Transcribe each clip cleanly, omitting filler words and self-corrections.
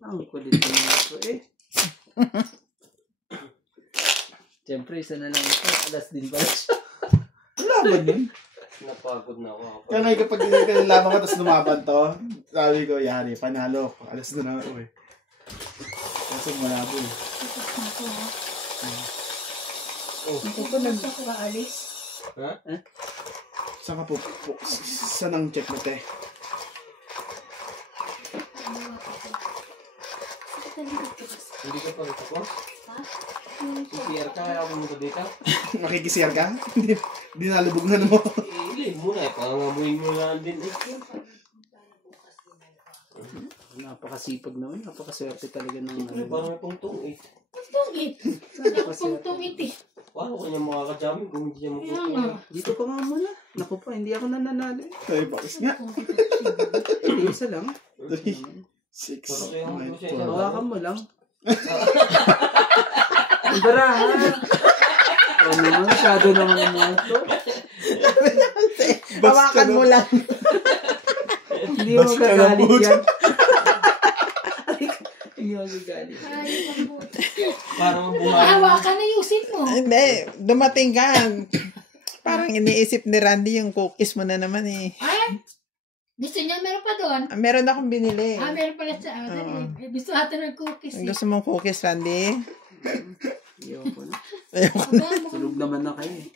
Ang kulit naman ito eh. Siyempre, isa na lang ito. Alas din pala siya. Wala ba yun? Napagod na ako. Kaya ngayon kapag nilalaman ko tapos lumaban to, sabi ko, yari, panalo. Alas na na ako eh. Kasi malabo eh. Ito po nagkakaalis. Ha? Saan ka po? Saan ang check mo, te? Hindi ka pa rin tapos? Ha? CPR ka, kaya pumunta dito? Nakikisiyar ka? Hindi nalubog na mo. Ilay muna eh, pangangamuin mo lang din eh. Napakasipag naman. Napakaswerte talaga ng Siyempre, parang may pungtong eh. Pungtungit. Hindi ako pungtungit eh. Paano kanya makakajamin kung hindi niya Kaya nga. magpupungtong? Dito ka nga muna. Naku pa, hindi ako nananalo eh. Ay, bakit nga? Hindi, isa lang. 3, 6, Parang kaya ako 9, siya. Hawakan mo lang. Ang barahan. Ano naman, masyado naman ang mga ito. Hawakan mo lang. Hindi mo Basta lang gagalit po. yan. Hindi mo gagalit. Ay, ang buti. Parang bumahan. Hawakan na yusin mo. Hindi, dumating ka. Parang iniisip ni Randy yung cookies mo na naman eh. Ay, gusto niya meron pa doon. Meron akong binili. Meron pala sa atin eh. Gusto natin ng cookies eh. Gusto mong cookies, Randy? Ayoko na. Ayoko. Tulog naman na kayo eh.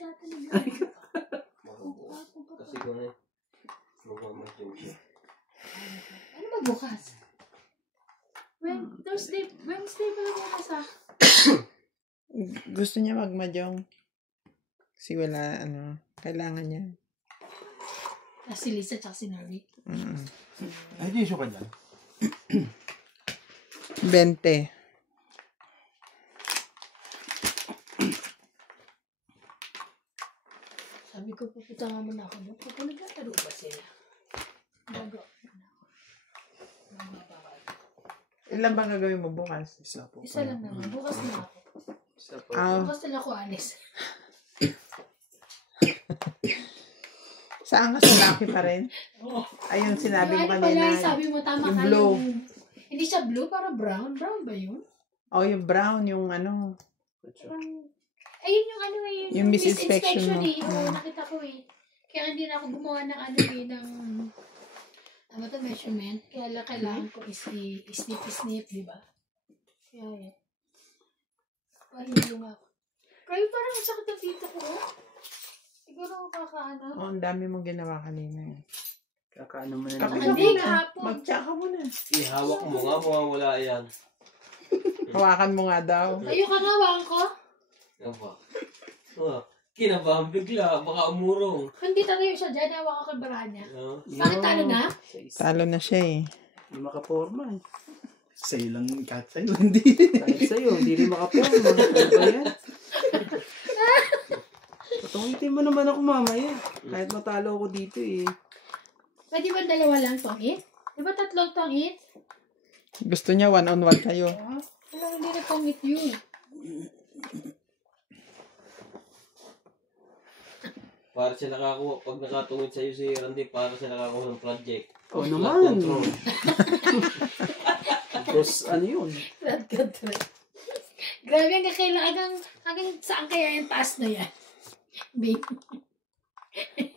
Kasi ko na eh. Magmamasyong siya. Ano ba bukas? Wednesday pala bukas ah. Gusto niya magmajong. Kasi wala, kailangan niya. Si Lisa tsaka si Nari. Ay, di issue ka dyan. 20. Sabi ko, pupunta nga muna ako doon. Kung nagtatalo ba sila? Bago. Ilan bang gagawin mo bukas? Isa po. Isa lang naman. Bukas na ako. Isa pa. Bukas na ako alis. Saan ka sa Lucky pa rin? Ayun, sinabi mo Yung ano pala, kanina. sabi mo tama yung ka blue. Hindi siya blue, parang brown. Brown ba yun? Oh, yung brown, yung Parang, ayun yung ano eh. Yung miss inspection mo. eh. Oo, nakita ko eh. Kaya hindi na ako gumawa ng ano eh, ng ano to, measurement. Kaya lang kailangan ko snip, di ba? Kaya yun. Pahilo nga ako. Kaya parang sakit ang dito ko. Siguro ako kakaano. oh, ang dami mong ginawa kanina. Kakaano mo na Kapag- naman. Hindi, kahapon. Magtsaka mo na. Ihawak mo nga, mawawala yan. Hawakan mo nga daw. Ayaw ka nga, wang ko. Aba. Kinabahan bigla, baka umurong. Hindi tatayo siya dyan, hawak ako kay bara niya. No? Bakit talo na? Talo na siya eh. Hindi makaporma eh. Sa'yo lang, kahit sa'yo, hindi. Kahit sa'yo, hindi rin makaporma. Ano ba yan? Patungitin mo naman ako mamaya. Kahit matalo ako dito eh. Pwede ba dalawa lang tongit? Di ba tatlong tongit? Gusto niya one-on-one kayo. Wala, hindi na tongit yun. Para siya nakakuha, pag nakatungit sa'yo si Randy, para siya nakakuha ng project. Oo Flood naman. control. Tapos ano yun? Blood control. Grabe, hanggang saan kaya yung taas na yan? Babe.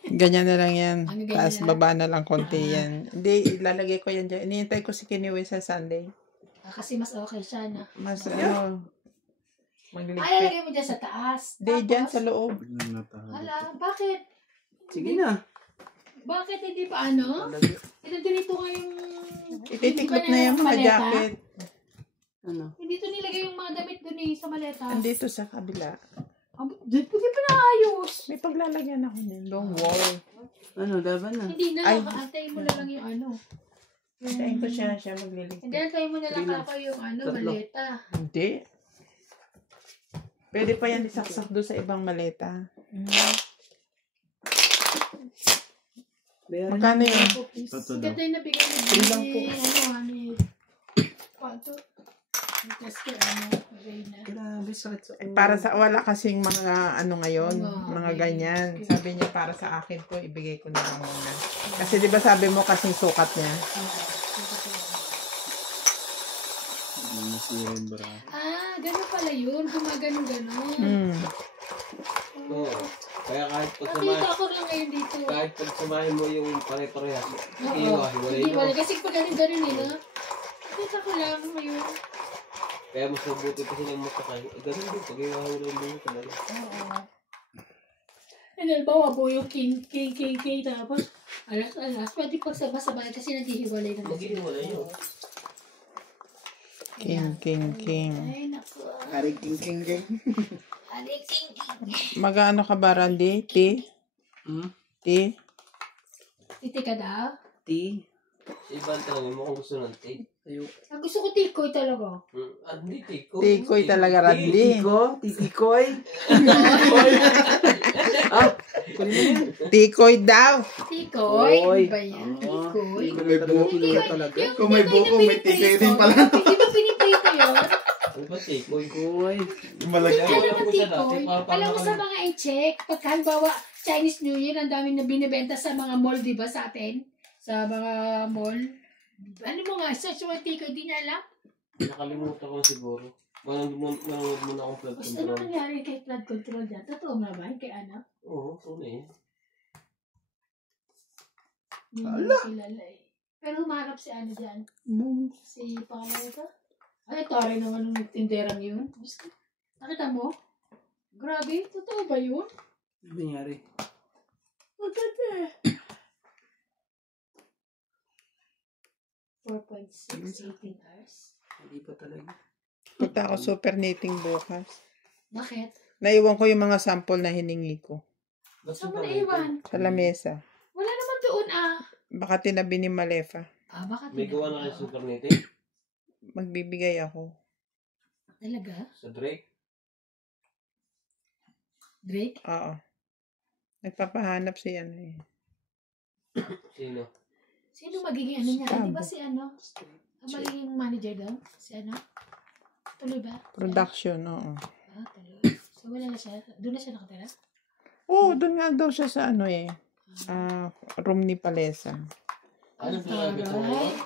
Ganyan na lang yan. Ano ganyan Taas na? baba na lang konti yan. Hindi, ilalagay ko yan dyan. Iniintay ko si Kiniwe sa Sunday. Kasi mas okay siya na. Mas Ay, magligpit. lalagay mo dyan sa taas. Hindi, dyan sa loob. Hala, bakit? Sige na. Bakit hindi pa ano? Ito dito nga yung... Ititiklop na yung mga maleta? jacket. Ano? Hindi to nilagay yung mga damit doon eh, sa maleta. Andito sa kabila. Hindi pa naayos. May paglalagyan ako niyan. Don't worry. Ano, laban na. Hindi na, Ay. antayin mo na lang yung ano. Hintayin ko siya magliligpit. Hindi, antayin mo na lang Hindi na. ako yung ano, Tatlo. maleta. Hindi. Pwede pa yan isaksak doon sa ibang maleta. Bayaran Magkano yun? Tatlo daw. Ganda yung nabigay ni Free lang po. ni Pato. Tapos kay Reyna. Grabe, sakit sa ulo. Para sa, wala kasing mga ano ngayon, Mga mga baby. ganyan. Sabi niya para sa akin to, ibigay ko na lang muna. Kasi di ba sabi mo kasing sukat niya? Nasirin bra. Ah, gano'n pala yun. Gumaganon-ganon. Oo. Kaya kahit Nakita ko lang ngayon dito. kahit pagsamahin mo yung pare-parehas, Oo. hiwalay Hindi mo. wala. Kasi pag ganun-ganon eh, no? Nakita ko lang ngayon. Kaya mas mabuti pa silang masakay. Ganun din, pag hiwalay mo talaga. Oo. And halimbawa po yung king, tapos alas, pwede pagsabay kasi naghihiwalay naman. Maghihiwalay yun. King. Ay, naku. Haring king. Aling king. Mag-ano ka ba, Randy? Tea? Tea? Titi ka daw? Si Ivan talaga mo kung gusto ng tea. Ang gusto ko tikoy talaga. Hindi, tiko. Tikoy talaga, Randy. Tikoy. Tikoy daw. Tikoy? Oy. Ano ba yan? Tikoy? Kung may buko, Kinuha talaga. kung may buko, may tikay din pala. Hindi ba piniprito yun? Ano ba tiko? Tikoy. Malagyan. Alam Alam mo ko siya dati, tikoy? parang- Alam mo sa mga i-check, pag halimbawa Chinese New Year, ang daming na binibenta sa mga mall, di ba, sa atin? Sa mga mall. Ano mo nga, search mo yung tikoy, di niya alam? Nakalimutan ko siguro. Manood muna akong flood Basta ano control. nangyari kay flood control dyan? Totoo nga ba? Kay ano? Oo, tunay. Hindi mo kilala eh. Pero humarap si ano dyan. Si pangalan ito. Ay, taray naman nung tinderang yun. Basta, nakita mo? Grabe, totoo ba yun? Ano nangyari? Maganda eh. 4.6, 18 hours. Hindi pa talaga. Punta ako super knitting bukas. Bakit? Naiwan ko yung mga sample na hiningi ko. Saan mo naiwan? Sa lamesa. Wala naman doon ah. Baka tinabi ni Malefa. Ah, bakit? May gawa na kayo super nete? Magbibigay ako. Talaga? Sa Drake? Drake? Oo. Nagpapahanap si ano eh. Sino? Sino magiging ano niya? Stab. Di ba si ano? Ang magiging manager doon? Si ano? Tuloy ba? Production, oo. Ah, tuloy. So wala na siya? Doon na siya nakatira? Oo, doon nga daw siya sa ano eh. Room ni Palesa. Ano sinabi ko ngayon?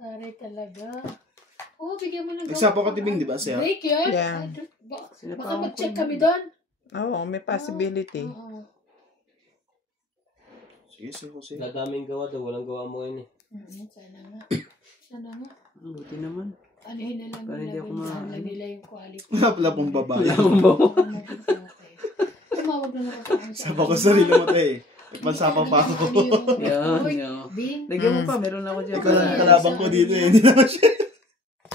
Taray talaga. Oo, bigyan mo ng Nagsapo ka tibing, di ba, sir? Drake yun? Yeah. Ay, baka Sinapawan ko mag-check yun. kami doon. Oo, may possibility. Oo. Sige. Nadaming gawa daw, walang gawa mo yun eh. Sana nga. Sana nga. Buti naman. Anuhin na lang Para hindi ako nila nila yung quality. Wala pong babae. Wala akong bawa. Tumawag na lang ako. Sapa ko sarili mo tayo eh. Mansapa pa ako. Yan, Uy, yan. Bing. Lagyan mo pa, meron ako dyan. Ikaw lang kalabang ko dito eh. Hindi naman siya.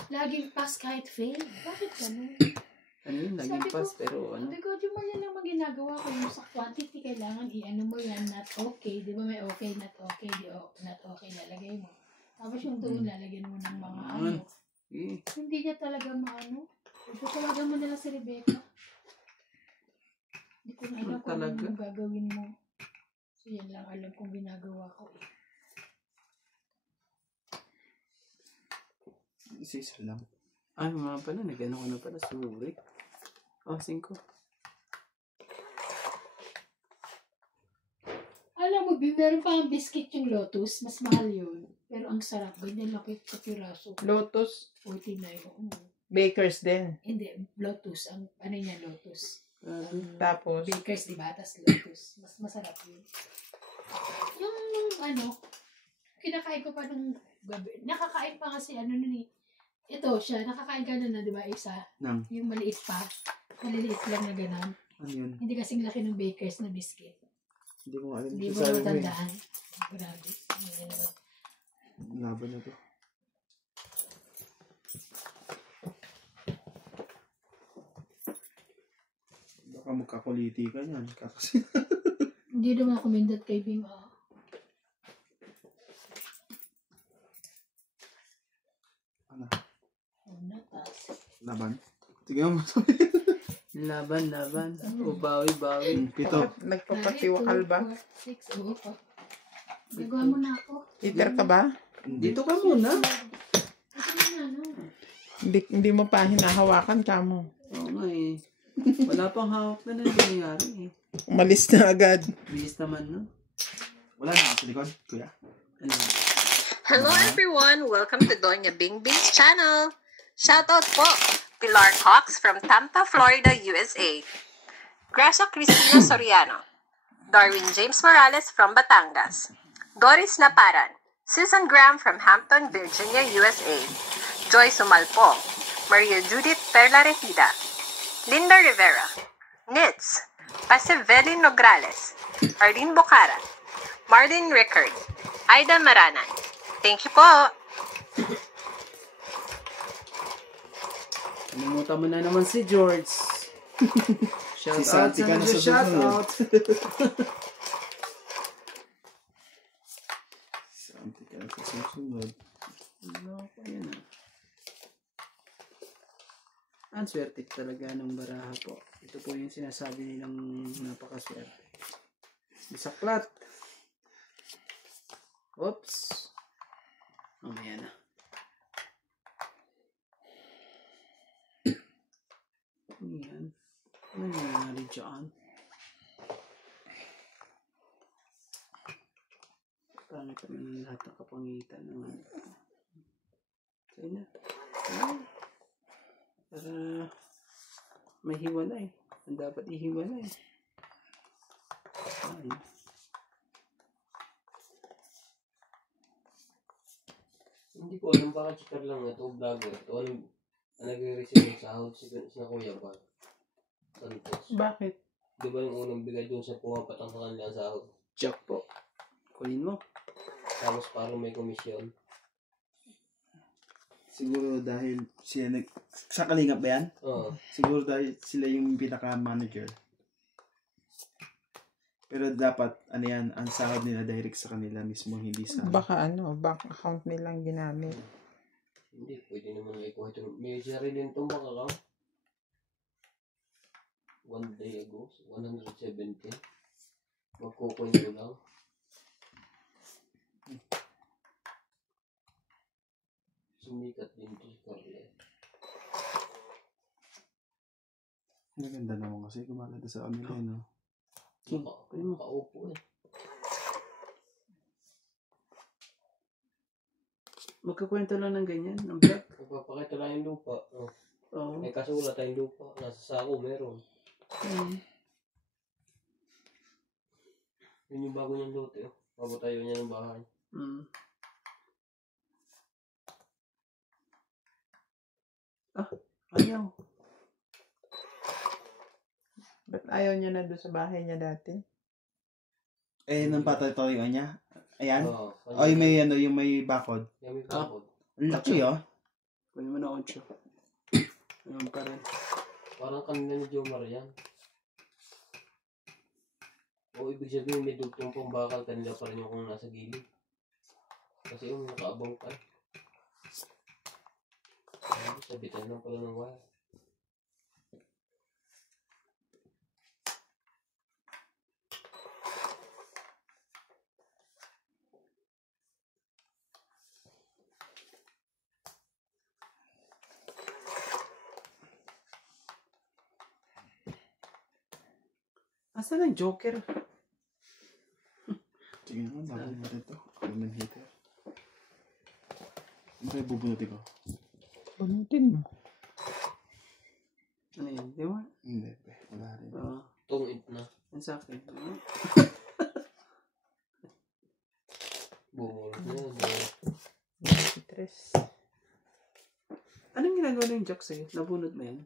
Laging pass kahit fail. Bakit ganun? Ano yun, naging Sabi ko- pass, pero ano. Sabi ko, di mo yan naman ginagawa ko yung sa quantity kailangan i-ano mo yan, not okay. Di ba may okay, not okay, not okay lalagay mo. Tapos yung doon lalagyan mo ng mga ano. Eh, Hindi niya talaga maano. Ito talaga mo nila si Rebecca. Hindi ko na alam kung ano Talaga? yung gagawin mo. So yan lang alam kong ginagawa ko eh. Isa lang. ay, mga pala, nag-ano ko na pala, suri. Oh, 5. Alam mo, meron pa ang biscuit yung Lotus. Mas mahal yun. Pero ang sarap. Ganyan laki sa piraso. Lotus, 49. Oo. bakers din. Hindi, Lotus. Ang ano niya, Lotus. Tapos, Bakers, di ba? Tas Lotus. Mas masarap yun. Yung ano, kinakain ko pa nung gabi. Nakakain pa kasi ano nun eh. Ito siya, nakakain ka na di ba? Isa. Nang. Yung maliit pa. Maliliit lang na gano'n. Ano yun? Hindi kasing laki ng bakers na biscuit. Hindi ko alam. Hindi mo Sabi mo eh. matandaan. Grabe. Hindi naman. Laban na to. Baka magkakuliti ka niyan. Kasi Hindi naman ako mindot kay Bing. ano? Ano, tas. Laban. Tingnan mo. Laban. O, bawi. Pito. nagpapatiwakal ba? 6, oo pa. Gagawa mo na ako. Eater ka ba? Dito ka muna. Ito na ano. Hindi mo pa hinahawakan ka mo. Oo nga eh. Wala pang hawak na nangyayari eh. Umalis na agad. Bilis naman, no? Wala na ako sa likod, kuya. Ano? Hello everyone! Welcome to Doña Bing Bing's channel! Shoutout po! Pilar Cox from Tampa, Florida, USA. Gracia Cristina Soriano. Darwin James Morales from Batangas. Doris Naparan. Susan Graham from Hampton, Virginia, USA. Joy Sumalpo. Maria Judith Perla Regida. Linda Rivera. Nitz. Pasevelin Nograles. Arlene Bocara. Marlene Rickard. Aida Maranan. Thank you po! Kalimutan mo na naman si George. Shout Si out Santi sa ka na sa shout susunod. out. Santi ka na sa susunod. Ano pa yun ah. Ang swerte talaga ng baraha po. Ito po yung sinasabi nilang napakaswerte. Bisaklat. Oops. Mamaya na. Ayan. Ano nangyari dyan? Pangit naman ng lahat ng kapangitan naman. Sa'yo na. Ayan. Para may hiwalay. Ang dapat ihiwalay. Ayan. Hindi ko alam baka checker lang ito, vlogger. Ito anong nag-receive ng sahod sa Kuya Bar. Santos. Bakit? Di ba yung unang bigay dun sa pumapatang sa kanilang sahod? Jack po. Kunin mo. Tapos parang may komisyon. Siguro dahil siya sa Kalingap ba yan? Oo. Siguro dahil sila yung pinaka-manager. Pero dapat, ano yan, ang sahod nila direct sa kanila mismo, hindi sa... Baka bank account nilang ginamit. Hindi, pwede naman ikuha ito. May sarili nitong bank account. 1 day ago, 170. Magkukwento lang. Sumikat din ito si Carla. Maganda naman kasi kumaganda sa kanila, no? Nakaupo eh. Magkakwento lang ng ganyan, ng vlog. Magpapakita lang yung lupa. Oh. Oo. May kaso wala tayong lupa. Nasa sako meron. Yun yung bago niyang lote. Oh. Bago tayo niya ng bahay. Ayaw. Ba't ayaw niya na doon sa bahay niya dati? Eh, nang patay-tayuan niya. Ayan. Oo. O, yung may, yung may bakod. Yung may bakod. Ang laki, oh. Kunin mo na 8. Ayun pa rin. Parang kanina ni Jomar yan. O ibig sabihin may dugtong pang bakal kanila pa rin yung kung nasa gilid. Kasi yung nakaabang pa. Sabitan lang pala ng wire. Asan ang Joker? Sige naman, bago natin ito. Common heater. Ano kayo bubunutin ko? Bunutin mo. Ano yan? Di ba? Hindi, wala rin. Tungit na. Yan sa akin. Bumulot na yan. Tres. Anong ginagawa ng Jack sa'yo? Nabunod mo yan?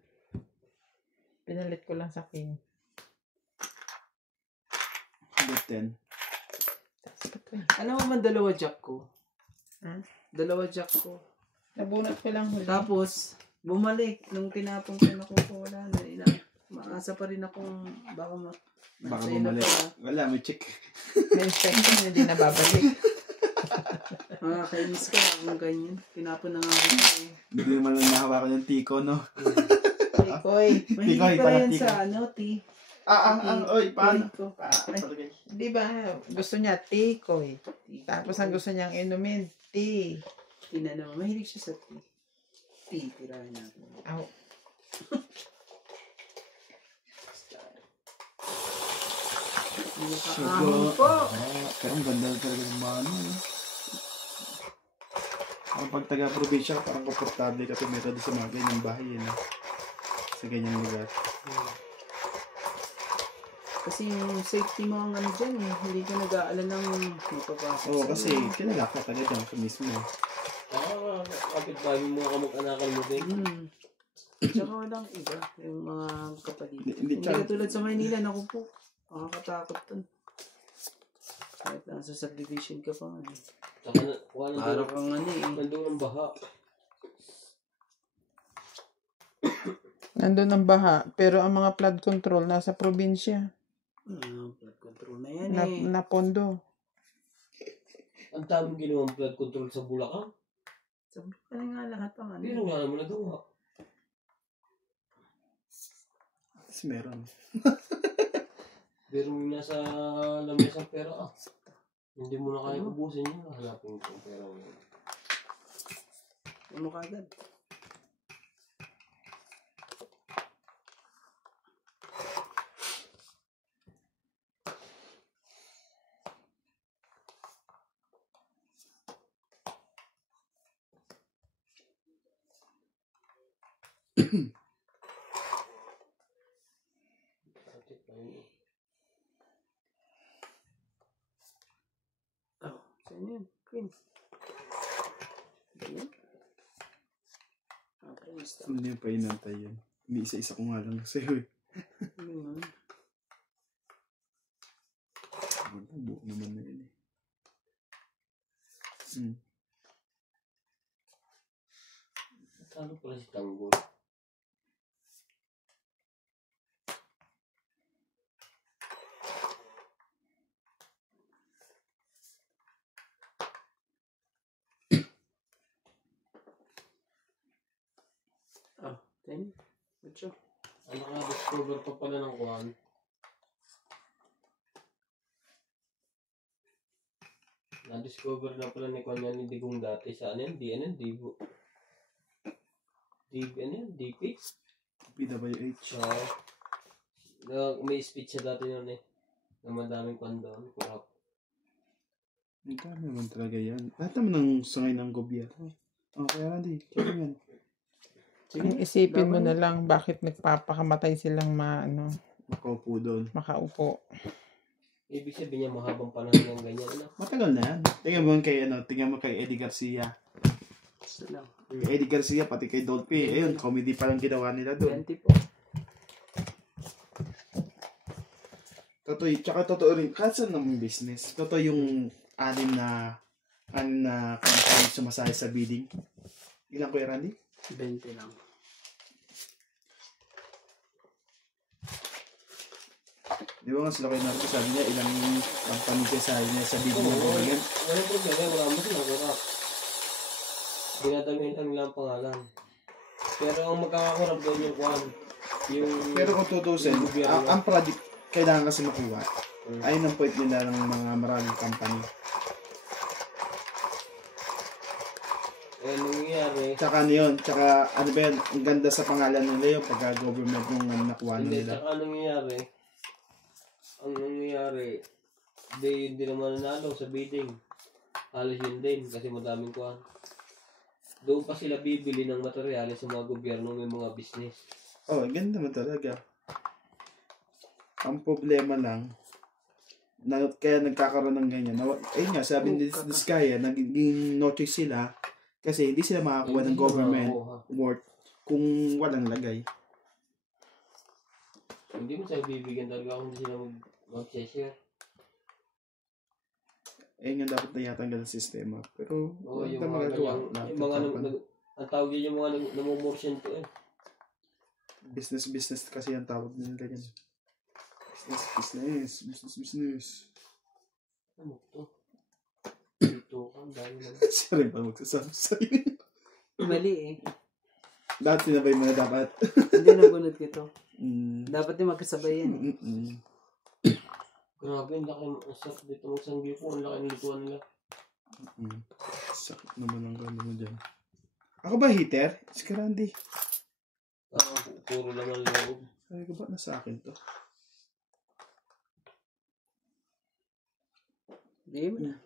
Pinalit ko lang sa king. 10. Alam mo man dalawa Jack ko? Hmm? Dalawa Jack ko. Nabunot ko lang huli. Tapos, bumalik. Nung tinapon ko na ko wala na. Maasa pa rin akong baka Baka sa'yo na bumalik. pala. Wala, may check. May inspection, hindi na babalik. Kainis ka kung ganyan. Tinapon na nga kita eh. Hindi naman lang nahawakan yung tiko, no? Tikoy. Mahilig Tikoy, pa pala yan tikoy. sa ano, Oy, paano? Ay, Di ba, gusto niya tikoy. Tapos ang gusto niyang inumin, tea. tina naman. Mahilig siya sa tea. Tea, tirahin natin. Aw. Nakakaahon po. Pero ang ganda talaga ng mano, no? Ang pag taga-probinsya, parang komportable ka tumira doon sa mga ganyang bahay, sa ganyang lugar. Kasi yung safety mo ang ano dyan eh. Hindi ka nag-aalala ng mapapasok. Oo, kasi kilala ka taga dyan ka mismo. Kapit bahay mo mga kamag-anakan mo din. Tsaka walang iba. Yung mga kapatid. Hindi Hindi katulad sa Maynila. Naku po. Makakatakot dun. Kahit nasa subdivision ka pa nga eh. Tsaka wala Parang kang ano eh. nandun ang baha. Nandun ang baha, pero ang mga flood control nasa probinsya. Flood control na yan eh. Na pondo. Ang daming ginawang flood control sa Bulacan. Sabi ka na nga lahat ang ano. Pero nga naman nagawa. Kasi meron. Pero yung nasa lamesa ang pera hindi mo na kaya ubusin yun. Hanapin ko ang pera mo. Ano ka agad? Saan yun? Queen. Ganyan? Okay, basta. Hindi pa inantay yun. Hindi isa-isa ko nga lang sa'yo eh. Yun. Buo naman na yun eh. Saan pala si Tanggol? Then, good job. Naka-discover pa pala ng kuhan. Na-discover na pala ni Kwan yan ni Digong dati sa ano yan? Dibu. DP? PWH. May speech siya dati nun eh. Na madaming kwan doon. Kurap. Ang dami naman talaga yan. Lahat naman ng sangay ng gobyerno. Kaya Randy, kaya yan. Ang isipin mo na lang bakit nagpapakamatay silang Makaupo doon. makaupo. Ibig sabihin niya mahabang panahon ng ganyan. Ano? Matagal na yan. Tingnan mo kay Eddie Garcia. Gusto lang. Kay Eddie Garcia, pati kay Dolphy. Ayun, comedy pa lang ginawa nila doon. 20 po. Totoo rin. Kahit saan naman business. Totoo yung anim na company sumasali sa bidding. Ilan ko Randy? 20 lang. Di ba nga sila kayo natin sabi niya ilang company kasali niya sa bidding ng government? Walang problema. Wala mo silang kurap. Dinadamihan lang nila ang pangalan. Pero ang magkakakurap doon yung kwan. Pero kung tutusin, ang project kailangan kasi makuha. Ayun ang point nila ng mga maraming company. Nangyayari. Tsaka ano yun, ano ba yun, ang ganda sa pangalan nila yung pagka-government nung nakuha Hindi, nila. tsaka ang nangyayari, hindi naman nanalo sa bidding. Halos yun din, kasi madaming kuhan. Doon pa sila bibili ng materyales sa mga gobyerno may mga business. Ganda naman talaga. Ang problema lang, kaya nagkakaroon ng ganyan. Ayun nga, sabi ni Diskaya, naging notice sila kasi hindi sila makakuha ng government work kung walang lagay. Hindi mo sila bibigyan talaga kung hindi sila mag-share. Ayun nga dapat na yatanggal ang sistema. Pero, yung ang tawag yun yung mga namumorsyento eh. Business kasi ang tawag nila ganyan. Business. Ano to? Ito ang dami na. Siya rin pa magsasabi sa'yo. Mali eh. Dapat sinabay mo na dapat. Hindi nabunod ko ito. Dapat din magkasabay yan. Grabe, ang laki ng sarap dito ng sanggay ko. Ang laki ng lutuan nila. Sakit naman ang gano'n mo dyan. Ako ba heater? Si Randy. Puro naman loob. Sabi ko ba nasa akin to? Hindi mo na.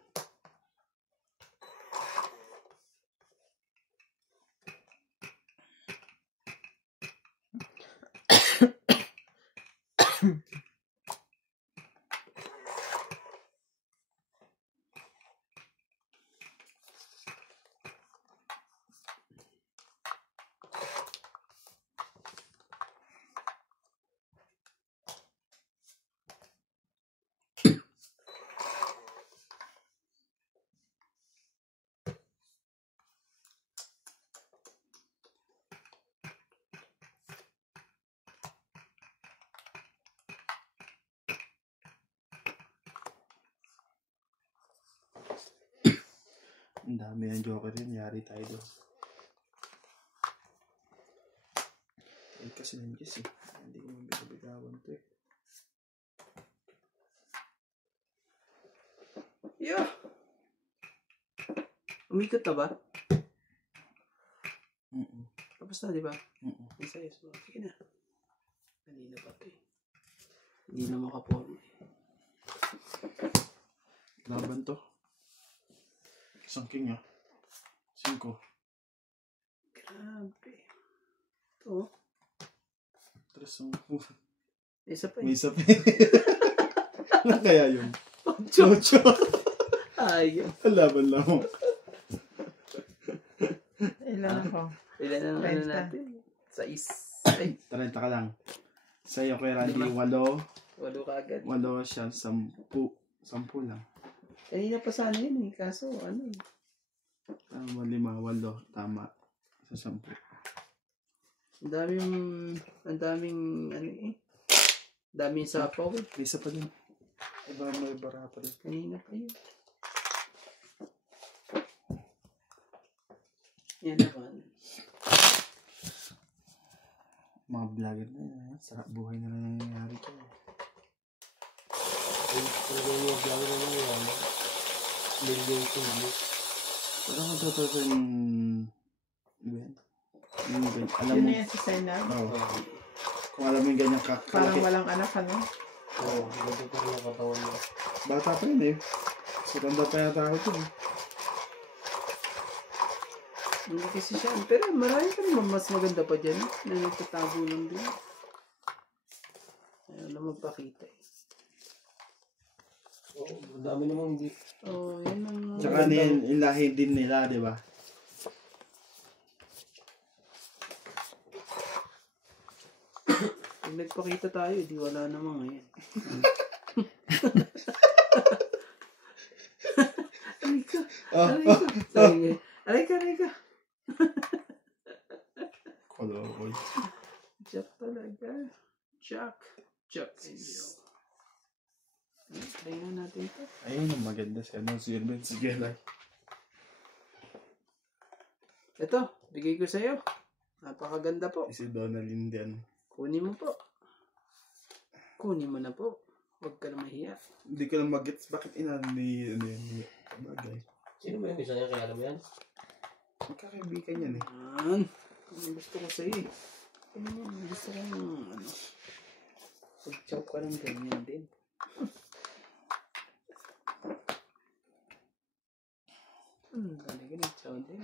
Ang dami ng joker yun. Yari tayo doon. Eh, kasi nandiyan eh. Hindi ko mabigawan to eh. Yeah! Umikot na ba? Tapos na, di ba? Isa yun. So, sige na. Kanina pa ito eh. Hindi na makaporma eh. Laban to. Isang king ah. 5. Grabe. Ito. 3. Isa pa May eh. isa pa. Ano kaya yun? 8. Ayaw. Laban lang mo. Ilan ako? Ilan na ano 30. natin? 6. Ay, 30 ka lang. Sa'yo kay Randy, 8. 8 ka agad. 8 siya, 10. 10 lang. Kanina pa sana yun eh. Kaso ano eh. Tama, 5, 8. Tama. Sa 10. Ang daming ano eh. Daming sapaw eh. May isa pa din. May bara pa din. Kanina pa yun. Yan naman. Mga vlogger na yun. Sarap buhay na lang nangyayari ko. Talaga yung mga vlogger na lang yan. Million to views. Parang ang totoo yung... Alam Yun mo... na yan si Zainab. Oo. Kung alam mo yung ganyan Parang kalaki. walang anak, ano? Oo, ganito pa rin ang katawan mo. Bata pa yun eh. So, tanda pa yata ako dun. Hindi kasi siya. Pero marami pa naman mas maganda pa dyan. Na nagtatago lang din. Ayaw na magpakita eh. Oo, dami namang hindi. Oh, yan ang... Tsaka yung lahi din nila, di ba? Pag nagpakita tayo, di wala namang ngayon. Aray ka. Aray ka. Sige. Aray ka, aray ka. Kolokoy. Jack talaga. Jack. Try na natin ito. Ayun ang maganda si Sir Ben. Sige lang. Ito, bigay ko sa'yo. Napakaganda po. Si Donald Indian. Kunin mo po. Kunin mo na po. Huwag ka na mahiya. Hindi ko lang mag-gets bakit ni bagay. Sino ba yung isa niya? Kaya alam yan? Magkakaibigan yan eh. Yan. Ang gusto ko sa'yo eh. Gusto ko yung ano. Pag-chow ka ng ganyan din. Talaga nag-chow din.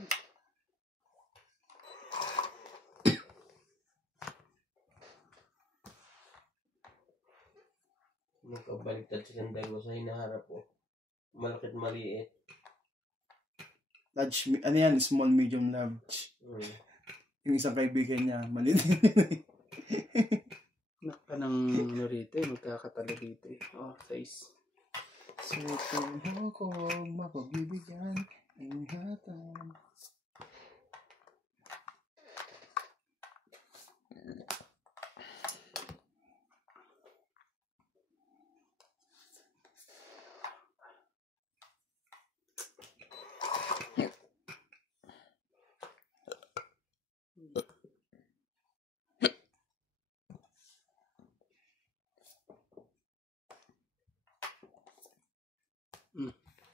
Nagkabaliktad silang dalawa sa hinaharap ko. Malakit maliit. Large, ano yan? Small, medium, large. Yung isang kaibigan niya, maliit. Naka ng ano rito eh. Magkakatalo dito eh. Oh, size. Suko ko mapagbibigyan ingatan.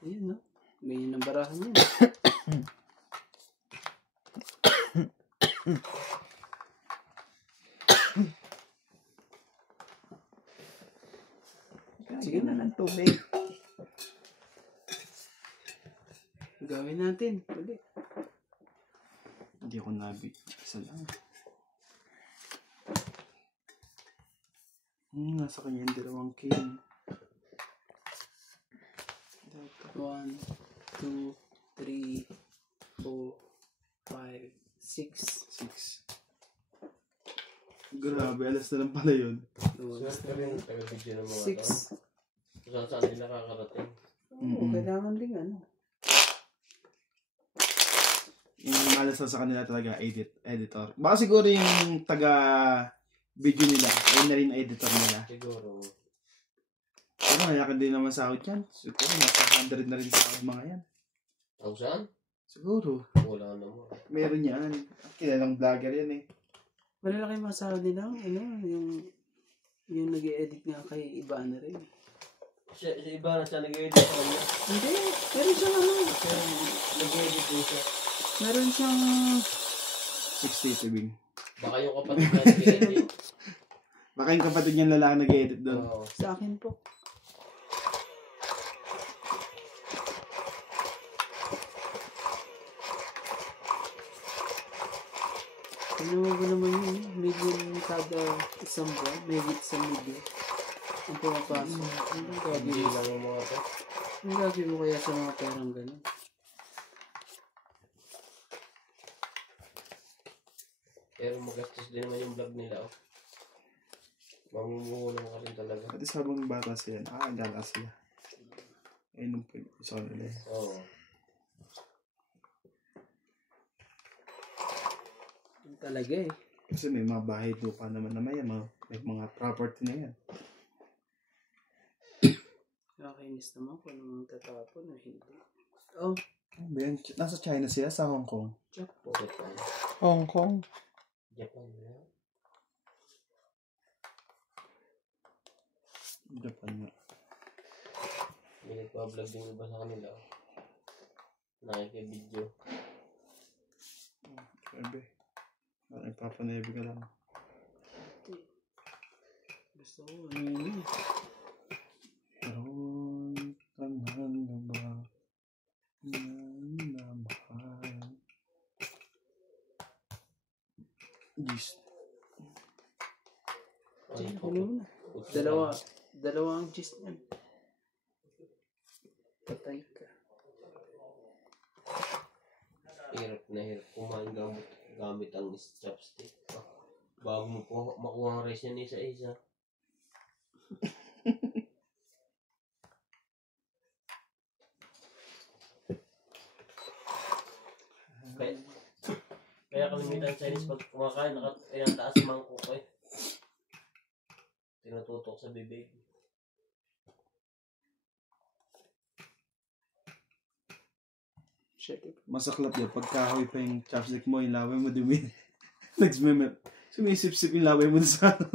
Ayan no. Ganyan ang barahan niya. Sige na ng tubig. Gawin natin. Ulit. Hindi ako nabit. Isa lang. Nasa kanya yung dalawang king. 1, 2, 3, 4, 5, 6. 6. Grabe, alas na lang pala yun. Swerte rin ang taga-video ng mga 6. to. Kung saan din nakakarating. Oo, kailangan din ano. Yung malas na sa kanila talaga, editor. Baka siguro yung taga-video nila, ayun na rin editor nila. Siguro. Pero mayakan din naman sahod yan. Siguro, nasa 100 na rin sahod mga yan. 1,000? Siguro. Wala naman. Meron yan. Kilalang vlogger yan eh. Malalaki yung masahod nila. Ano, yung nag-i-edit nga kay iba na rin. Si iba na siya nag-edit sa kanya. Hindi, meron siyang ano. Pero nag-edit din siya. Meron siyang 60 tubing. Baka yung kapatid na nag-edit. Baka yung kapatid niyang lalaki nag-edit doon. Oo. sa akin po. Ano ba naman yun? Million kada isang buwan. May hit sa million. Ang pumapasok. Anong Hindi gagawin? lang yung mga to. Anong gagawin mo kaya sa mga perang gano'n? Pero magastos din naman yung vlog nila. Oh. Mamumuhulang ka rin talaga. Pati sa habang bata sila, nakakagala sila. Ayun ang isa nila eh. Oo. Yun talaga eh. Kasi may mga bahay lupa naman yan. May mga property na yan. Nakakainis naman kung anong tatapon o hindi. Oh, Ben, nasa China sila, sa Hong Kong. Japan. Hong Kong. Japan na. Japan nga. May nagpa-vlog din iba sa kanila. Nakikibidyo. Grabe. Nagpapanebe ka lang. gusto ko. Ano yun eh. Karoon ka na ba? Na mahal. Diyos. Ay, Ano na? Dalawa ang gist niyan. Patay ka. hirap na hirap kumain gamit ang chopstick. Bago mo po makuha ang rice niya isa-isa. Kaya kalimitan Chinese pag kumakain, taas mangkok eh. Tinututok sa bibig. Masaklap yun. Pagkahoy pa yung chopstick mo, yung laway mo dumi. Sumisip-sip yung laway mo sa ano.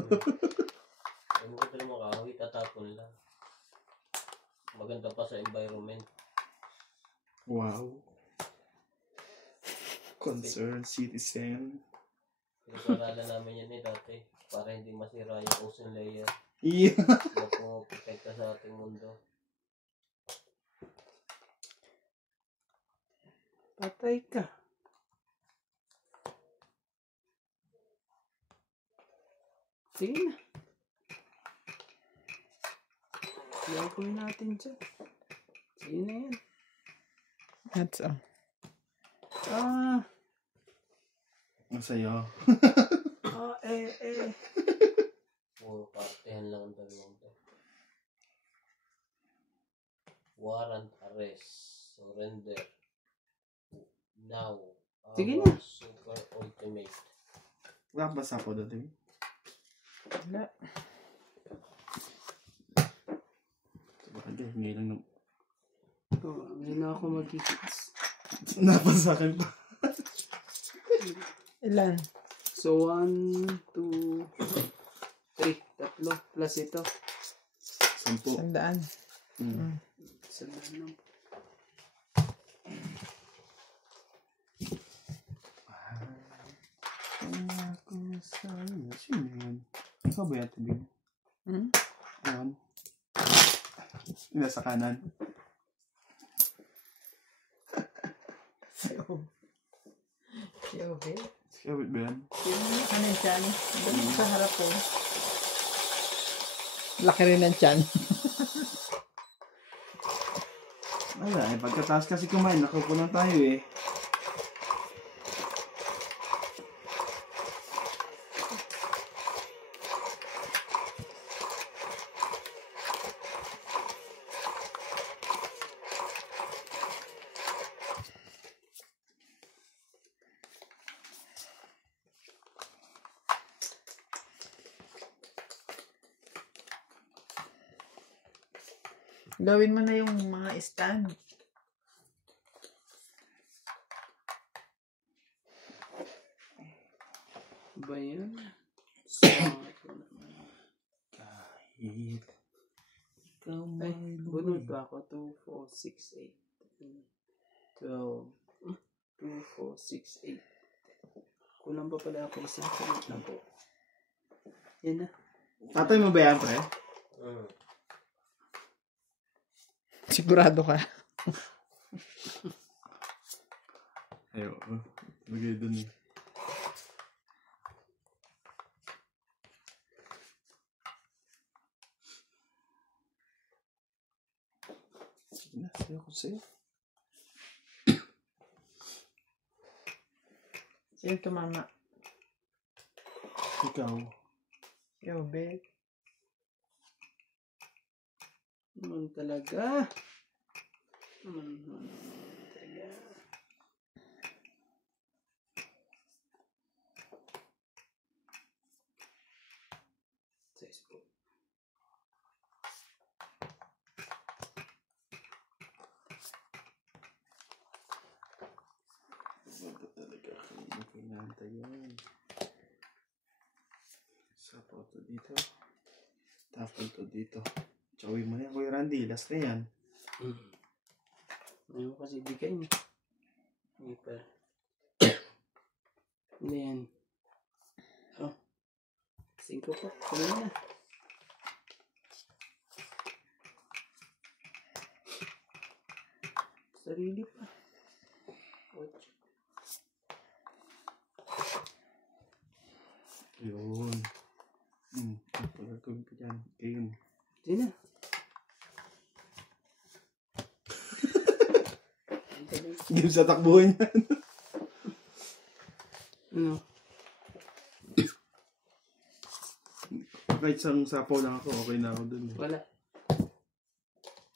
Ano ko tayo makahoy, tatapon lang. Maganda pa sa environment. Wow. Concerned citizen. Pinag-aralan namin yan dati. Para hindi masira yung ozone layer. Yeah. Na pumoprotekta sa ating mundo. Patay ka. Sige na. Gagawin natin dyan. Sige na yan. That's all. Masaya. Puro partihan lang ang dalawang to. Warrant arrest. Surrender. Now. Sige Our na. Super ultimate. Wala ba sa ako dati? Wala. Sabagay, ngayon lang nung... Hindi na ako mag-hits. Napasa akin pa. Ilan? So, 1, 2, 3. Tatlo. Plus ito. 10. 100. Sandaan lang. Ako sa'yo. Sino yun? Ikaw ba yan, Tabing? Ayan. Yung nasa kanan. Okay. Ikaw ba yan? Yung kanan dyan. Doon sa harap ko. Laki rin ng tiyan. Wala eh, pagkataas kasi kumain, nakaupo lang tayo eh. Gawin mo na yung mga stand. Ba yun? Kahit ikaw Ay, may bunod pa ako. 2, 4, 6, 8, 12. 2, 4, 6, 8. Kulang pa pala ako isang salit na po. Yan na. Tatay mo ba yan, pre? Sigurado ka. Ayaw. Lagay dun eh. Sige na, sayo ko sa'yo. Sino tumama? Ikaw. Yo, babe. Naman talaga. Naman talaga. Size po. Wala talaga. Kinantay yan. Sapaw to dito. Tapon to dito. Chawin mo na yan, Kuya Randy. Last na yan. Ayaw kasi bigay niya. Hindi pa. Hindi yan. Oh. 5 po. Kumain na. Sarili pa. 8. Yun. Pagkakawin ko dyan. Game. Hindi na. Game sa takbuhan yan. Ano? Kahit isang sapaw lang ako, okay na ako dun. Wala.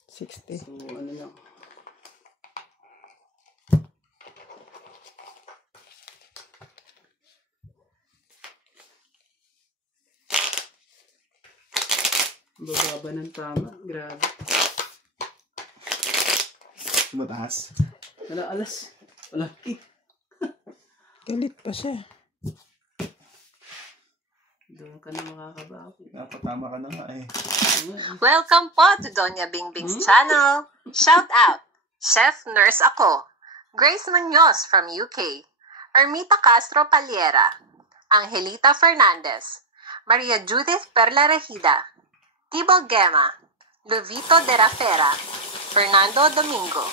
60. So, ano lang. Bababa ng tama. Grabe. Mataas. Wala alas. Wala kick. Galit pa siya. Doon ka na makakabawi. Napatama ka na nga eh. Welcome po to Doña Bingbing's channel. Shout out, Chef Nurse Ako, Grace Munoz from UK, Ermita Castro Paliera, Angelita Fernandez, Maria Judith Perla Regida, Tibo Gema, Lovito de la Fera, Fernando Domingo,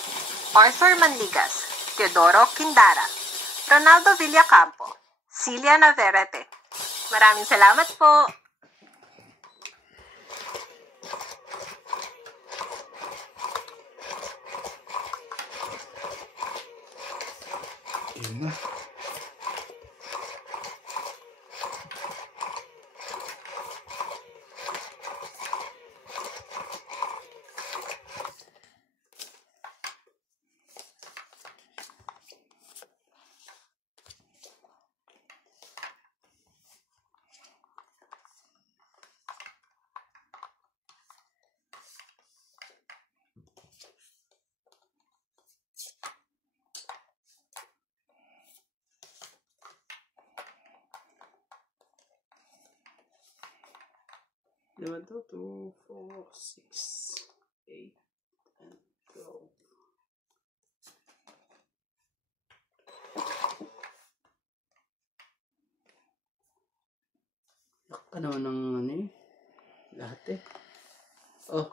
Arthur Manligas, Teodoro Quindara, Ronaldo Villacampo, Cilia Navarrete. Maraming salamat po. Game na. Naman to, 2, 4, 6, 8, and 12. Yak ka naman ng ano eh. Lahat eh. Oh.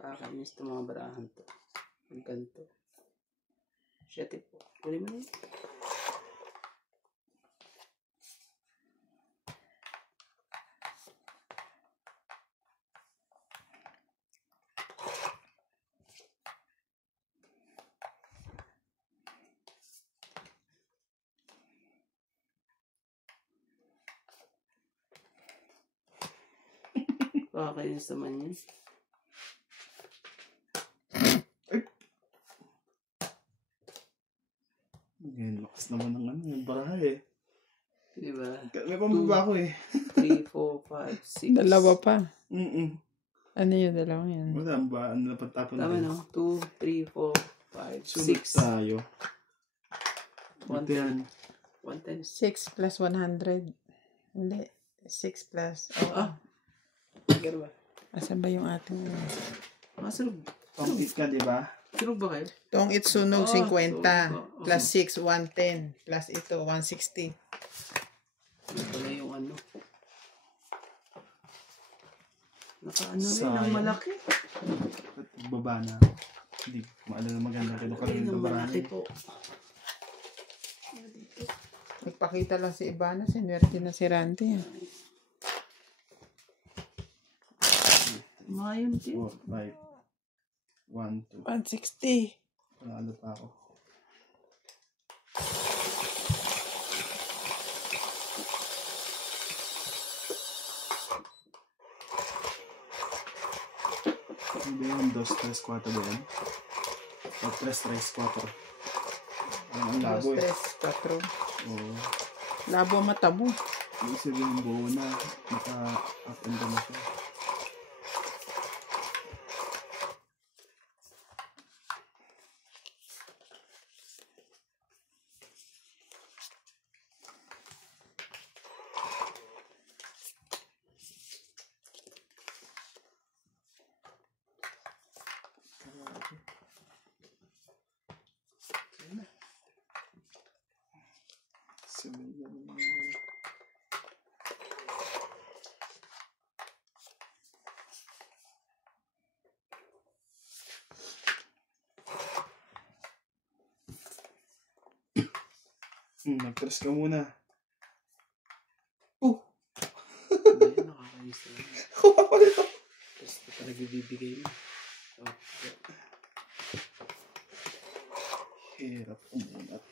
Kakainis itong mga barahan to. Ang ganito. Shit eh po. Kunin mo na yun. Nakakainis naman yun. Ngayon, lakas naman ng yung baraha eh. Diba? May pambaba ako eh. 3, 4, 5, 6. Dalawa pa. Mm-mm. Ano yung dalawang yan? Wala ba? Ano na patapon Tama din? no? 2, 3, 4, 5, Sunod 6. tayo. 110. 110. 6 plus 100. Hindi. 6 plus. Oo. Ah. Gano'n ba? Asan ba yung ating... Masulog. Pang-eat ka, di ba? Sunog ba kayo? Itong itsunog, 50. sunog. Plus 6, 110. Plus ito, 160. Ano pala yung ano? Nakaano rin Sayang. ang malaki. At baba na. Hindi ko maalala magandang kinukaroon Ayun ng ang barangay. malaki po. Nagpakita lang si Ivana, sinuwerte na si Randy. Mayon din. 4, 5, 1, 2. 160. Panalo pa ako. Hindi yung 2, 3, 4 ba yan? O 3, 3, 4. Ang labo eh. 2, 3, 4. Oo. Labo matabo. Yung isa yung buo na. Naka-up and down na siya. Nag-press ka muna. Hindi, nakakainis naman. Tapos ito talaga bibigay mo. Oh, Hirap umunat.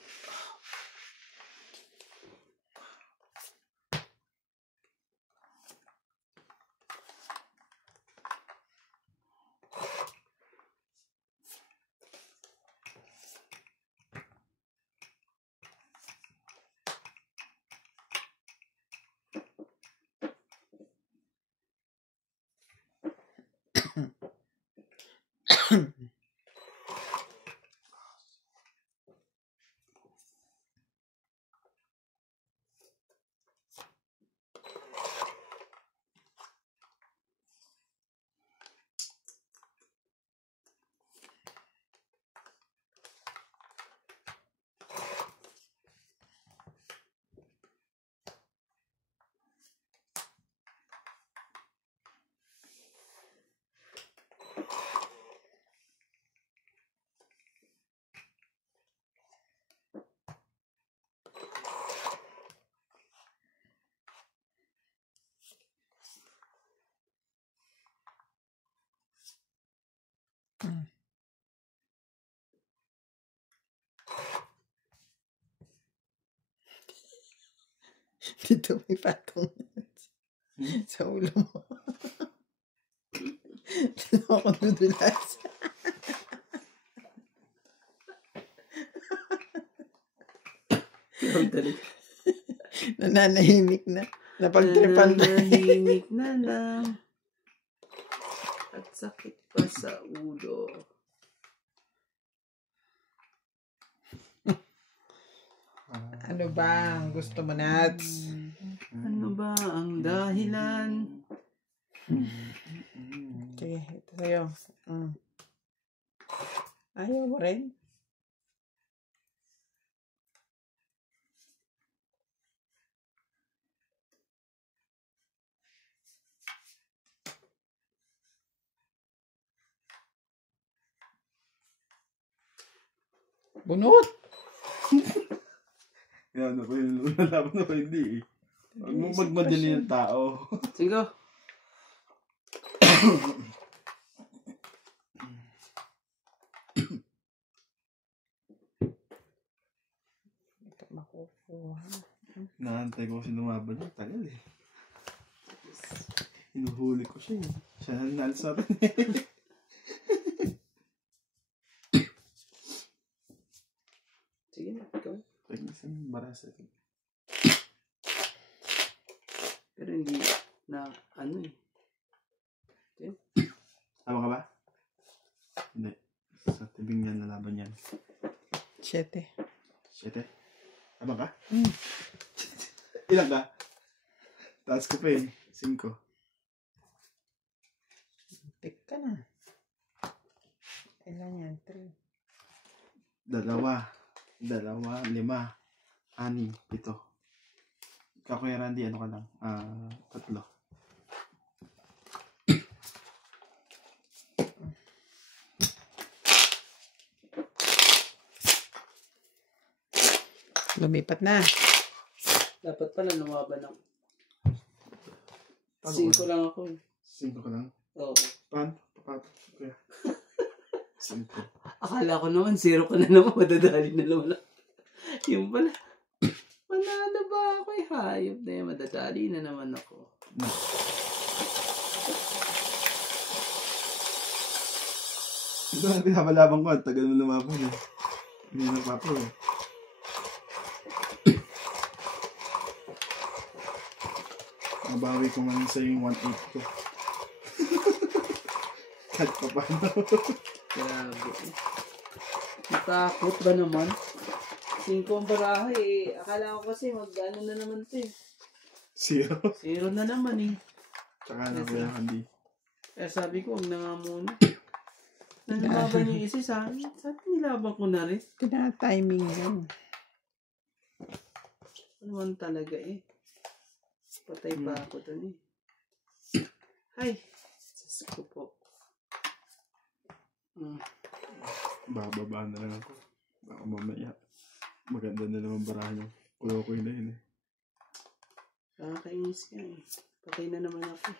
Dito may patong sa ulo mo. Dito ako dudulas. dali. Nananahimik na. Napagtripan na. Nanahimik na lang. At sakit pa sa ulo. Ano ba ang gusto mo, Nats? Ano ba ang dahilan? Sige, ito sa'yo. Ayaw mo rin? Bunot! Yan, ako yung nalaman ako hindi eh. Huwag mo magmadali ng tao. Sige. Ito makukuha. Naantay ko kasi lumaban yung tagal eh. Hinuhuli ko siya eh. Siya na nanalo sa atin eh. Sige na, ikaw. Isang barasa. Pero hindi na, ano eh. Tama ka ba? Hindi. Sa tibing niyan, nalaban yan. 7. 7? Tama ka? Ilan ka? Taas ko pa eh. 5. Pick ka na. Ilan yan? 3. 2, 5, 6, 7. Ikaw, Kuya Randy, ano ka lang? 3. Lumipat na. Dapat pala lumaban ako. 5 lang ako eh. 5 ka lang? Oo. Paano? Kuya. 5. Akala ko naman 0 ka na naman, madadali na naman. Yung pala, manalo ba ako eh, hayop na yun, madadali na naman ako. Ito na pinapalabang ko, ang tagal mo lumabang eh. Hindi na papo eh. Nabawi ko man sa yung 1.8 ko. Kahit pa paano. Grabe eh. Natakot ba naman? 5 ang baraha eh. Akala ko kasi mag-ano na naman ito eh. 0. 0 na naman eh. Tsaka na Kuya Randy. Kaya sabi ko, huwag na nga muna. Nanilaban yung isa sa akin. Sabi nilaban ko na rin. Pina-timing yan. Ano man talaga eh. Patay pa ako dun eh. Ay! Diyos ko po. Bababa na lang ako. Baka mamaya. Maganda na naman barahan yung kulo-kulo na yun eh. Nakakainis ka eh. Patay na naman ako.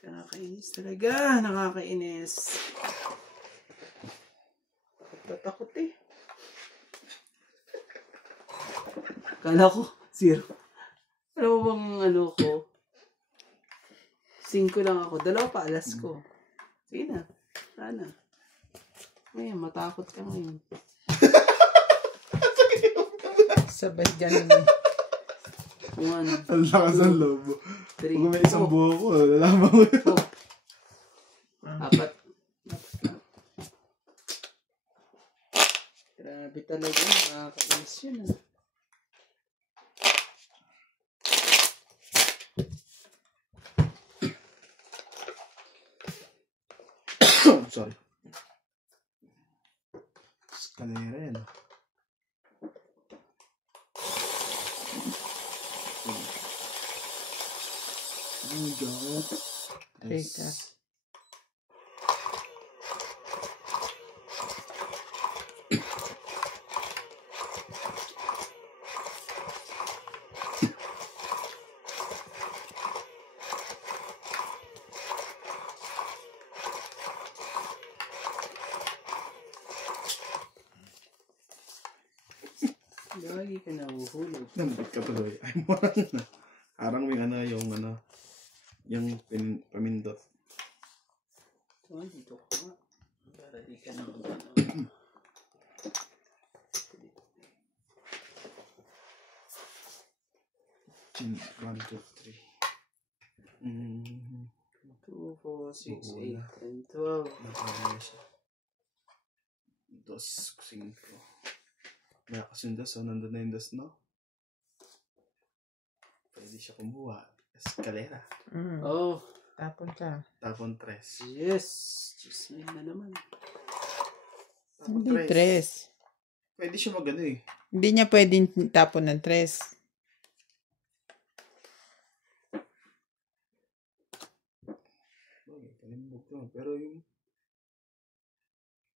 Nakakainis talaga. Nakakainis. Takot eh. Kala ko, 0. Alam mo bang ano ko? 5 lang ako. 2 pa alas ko. Sige na. Sana. Ngayon, matakot ka ngayon. Sabay ganun eh. Kung ano. Ang lakas ng lobo. 3. Kung may isang buho ko, lalaman mo yun. 4. Grabe talaga. Nakakainis yun ah. Sorry. Escalera yan. Oh my God. Teka. Lagi ka nahuhulog. Nandit ka tuloy. Ay mo na. Parang may ano yung pamindot. So, dito ka nga. Para di ka na mag-ano. 1, 2, 3. 2, 4, 6, 8, and 12. Nagkakaroon siya. 2, 5. Malakas yung das, so nandun na yung das, no? Pwede siya kumuha. Escalera. Oh, Tapon ka. Tapon 3. yes. Diyos me na naman. Tapon Hindi 3. Pwede siya magano eh. Hindi niya pwedeng tapon ng 3. Palimbog to. Pero yung...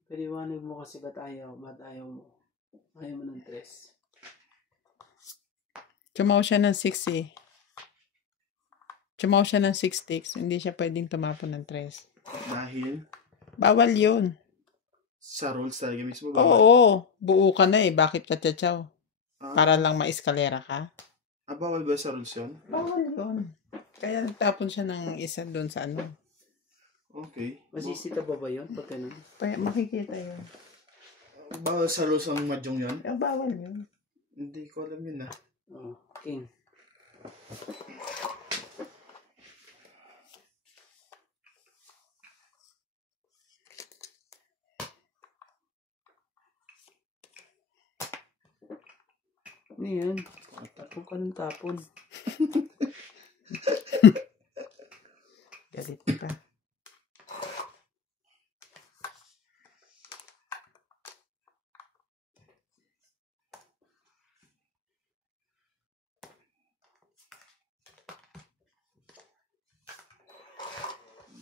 Paliwanag mo kasi ba't ayaw mo? Ayaw mo ng 3. Tumaw siya ng 6 eh. Tumaw siya ng 6 sticks. Hindi siya pwedeng tumapon ng 3. Dahil... Bawal yun. Sa rules talaga mismo. Bawal. Oo, buo ka na eh. Bakit ka tsachaw? Ah, Para lang maeskalera ka? bawal ba sa rules yun? Bawal yun. Kaya nagtapon siya ng isa doon sa ano. Okay. Masisita ba yun pag ganun? Makikita yun. Bawal sa rules ang mahjong yun? Bawal yun. Hindi ko alam yun Oh, king. Ano yan? Tapon ka ng tapon. Galit ka.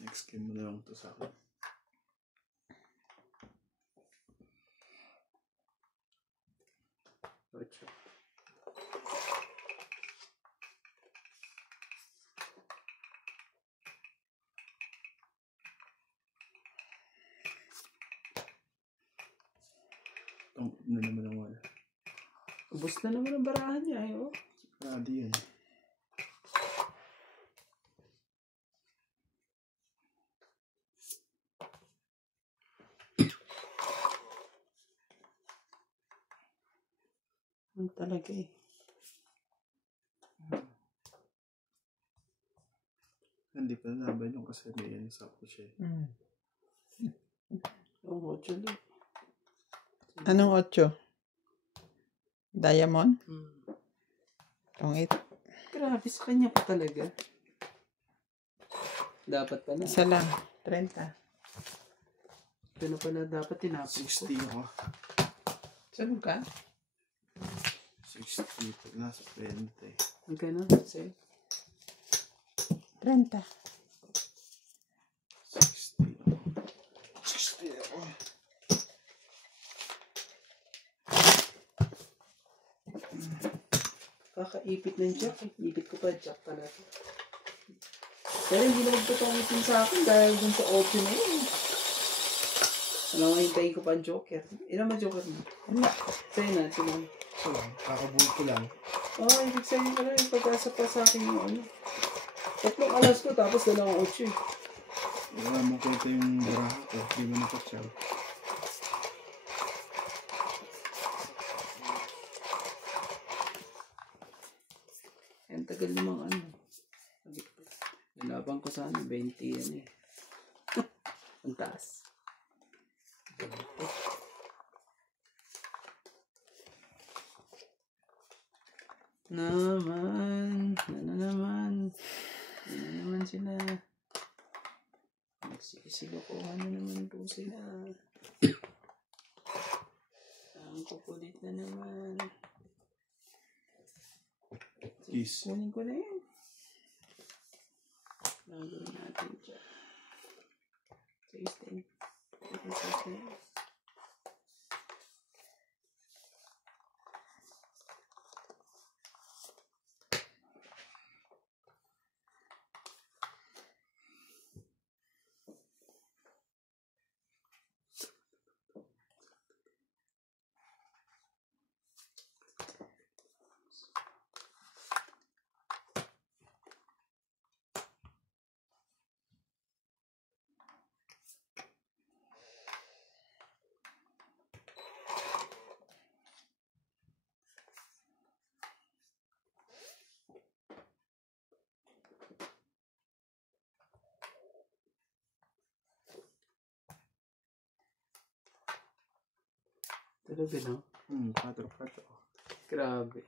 Next game mo na lang to sa akin. Ocho. Itong na naman ang wala. Ubus na naman ang barahan niya. Eh, oh. Di yan. Ano talaga eh. Hindi pa nalaban yung kasi may yan sa ako siya. Oh, ocho lang. Anong 8? Diamond? Itong 8. Grabe sa kanya pa talaga. Dapat pala. Isa lang. 30. Ito na pala dapat tinapon ko. 60 ako. Sunod ka? 60 nasa 20. Ang gano'n? Sa'yo? 30. 60 ako. Kakaipit ng jack eh. Ipit ko pa jack pala. Pero hindi na magpapangitin sa akin dahil dun sa option na yun. Ano nga hintayin ko pa ang joker. Ilan ba joker mo? Wala. Sa'yo na, ito lang. So, kakabulot ko lang. Oo, ibig sabihin ko na yung pag-asa pa sa akin yung ano. Tatlong alas ko tapos dalawang 8 eh. Wala mo kwenta yung baraha ko. Hindi mo napatsaw. Ang tagal namang ano. Nilabang ko sa ano, 20 yan eh. Ang taas. 20. Naman sila. Nagsisilokohan na naman po sila. Ang kukulit na naman. Peace. Kunin ko na yan. Nagawin natin dyan. 16. Talaga no? 4. Grabe.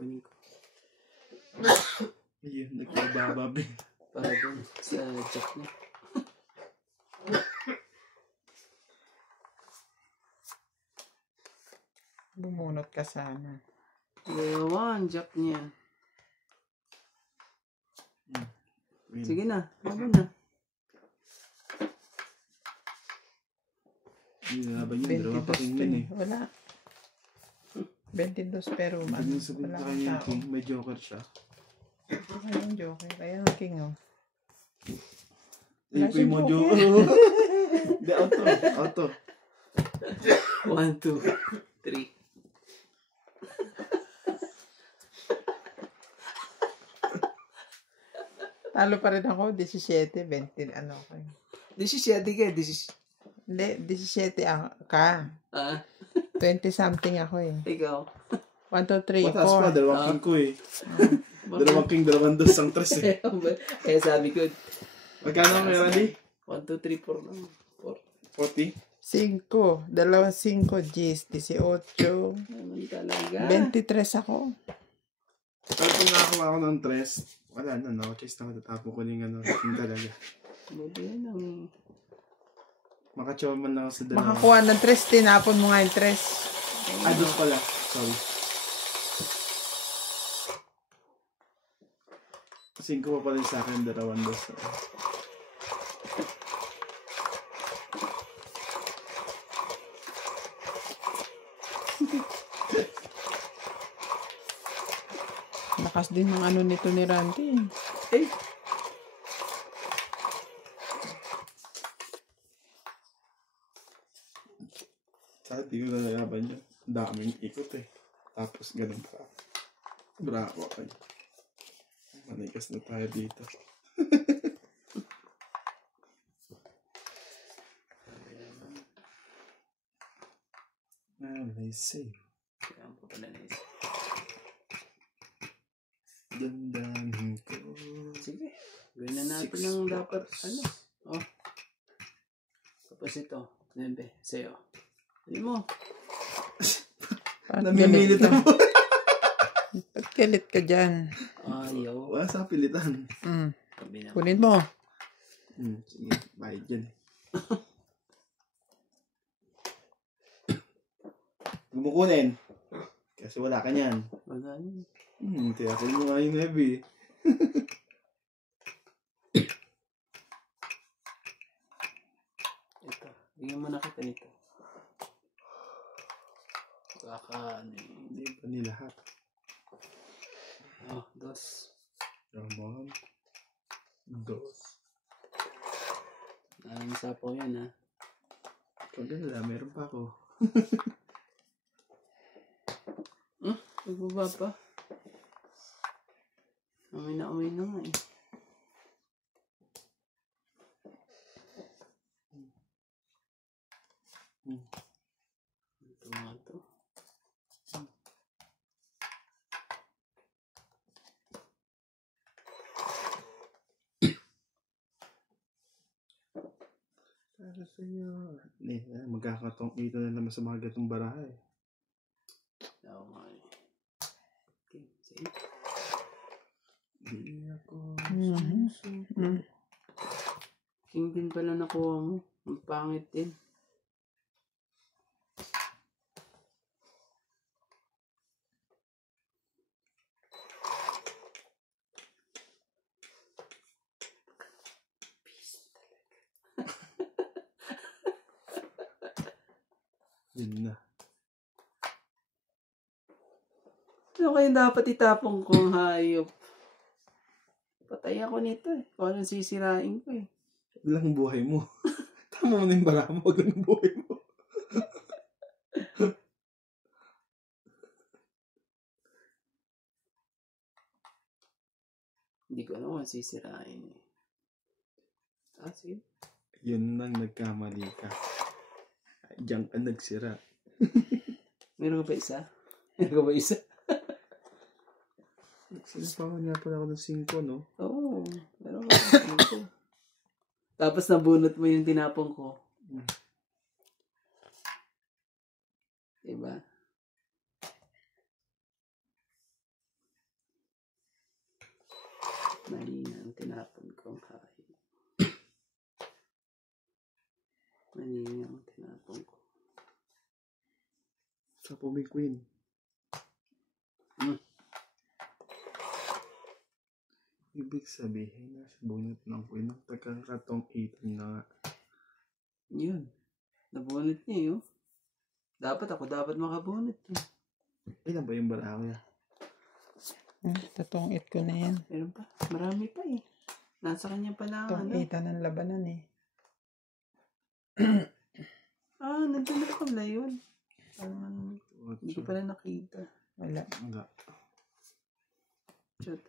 Kunin ko. Ayun, nagkababa. Para dun sa jack niya. Bumunot ka sana. Ewan, jack niya. Sige na, laban na. Hindi na laban yun. Dalawa pa king yun eh. Wala. 22 pero man. Hindi sabihin Wala sa kang kanya yung tao. king. May joker siya. Wala yung joker. Kaya ang king oh. Hindi Wala po yung siyang mojo. Hindi, auto. Auto. 1, 2, 3. Talo pa rin ako. 17, 20. Ano ko yun. 17 ka, 17. Hindi, 17 ka. Ah, 20 something ako eh. ikaw. 1, 2, 3, Mataas pa. 4. Dalawang king ko eh. Dalawang king, dalawang dos, ang tres eh. Kaya sabi ko, Magkano may Randy? 1, 2, 3, 4 lang. 4. 40? 5. Dalawa 5 G's. 18. Naman talaga. 23 ako. Pero kung nakakuha ako ng tres, wala na, no? Chase na matatapon ko yung ano, yung talaga. Buti yan ang... Makachawa man lang ako sa dalawa. Makakuha ng 3. Tinapon mo nga yung 3. Ah, dos pala. Sorry. 5 pa pala sa akin, dalawang dos. Lakas din ng ano nito ni Randy. Eh, Sa di ko na nalaban yun. Ang daming ikot eh. Tapos ganun pa. Bravo kayo. Manigas na tayo dito. Let's see. kaya po pala naisip. Dandanin ko. Sige, gawin na natin ang dapat, ano. Oh. Tapos ito, 9, sa'yo. Hindi mo. Namimilit ako. Ba't galit ka dyan? Ayaw. Wala sa pilitan. Sabi na. Kunin mo. Sige, bayad dyan eh. Gumukunin. Kasi wala ka niyan. Wala yun. Tiyakol mo nga yung heavy. Ito, bigyan mo na kita nito. Kaka, ano yun. Hindi pa ni lahat. Oh, 2. Ramon. Dos. Ang sapo yan, ha. Pag ganda, meron pa ako. Nagbaba pa. Amoy na nga eh. Ito nga to. Para sa'yo. Magkakatong ito na naman sa mga gatong barahay. Oo nga eh. Okay, sige. Di ako Mhm. King din pala nakuha mo. Ang pangit din. Yun na. Ano kayo dapat itapong kong hayop? Patay ako nito eh. Kung anong sisirain ko eh. Lang buhay mo. Tama mo na yung bara mo. Wag lang buhay mo. Hindi ko alam kung anong sisirain eh. Sige. Yun lang nagkamali ka. Diyan ka nagsira. Meron ka ba isa? Meron ka ba isa? Sinapawan nga pala ako ng 5, no? Oo. Meron ka ba isa? Tapos nabunot mo yung tinapong ko. Diba? tinapon ko ang kahit. Manini ang tinapon ko. Sa Pumi Queen. Ibig sabihin, nasa bunot ng Queen, nagkakatong 18 na nga. Yun. Nabunot niya yun. Dapat makabunot yun. Ilan ba yung balako niya? Totoong it ko na yan. Meron pa. Marami pa eh. Nasa kanya pa na Itong ita ng labanan eh. Nandun na pala yun. Hindi ko pala nakita. Wala. Wala. Chat.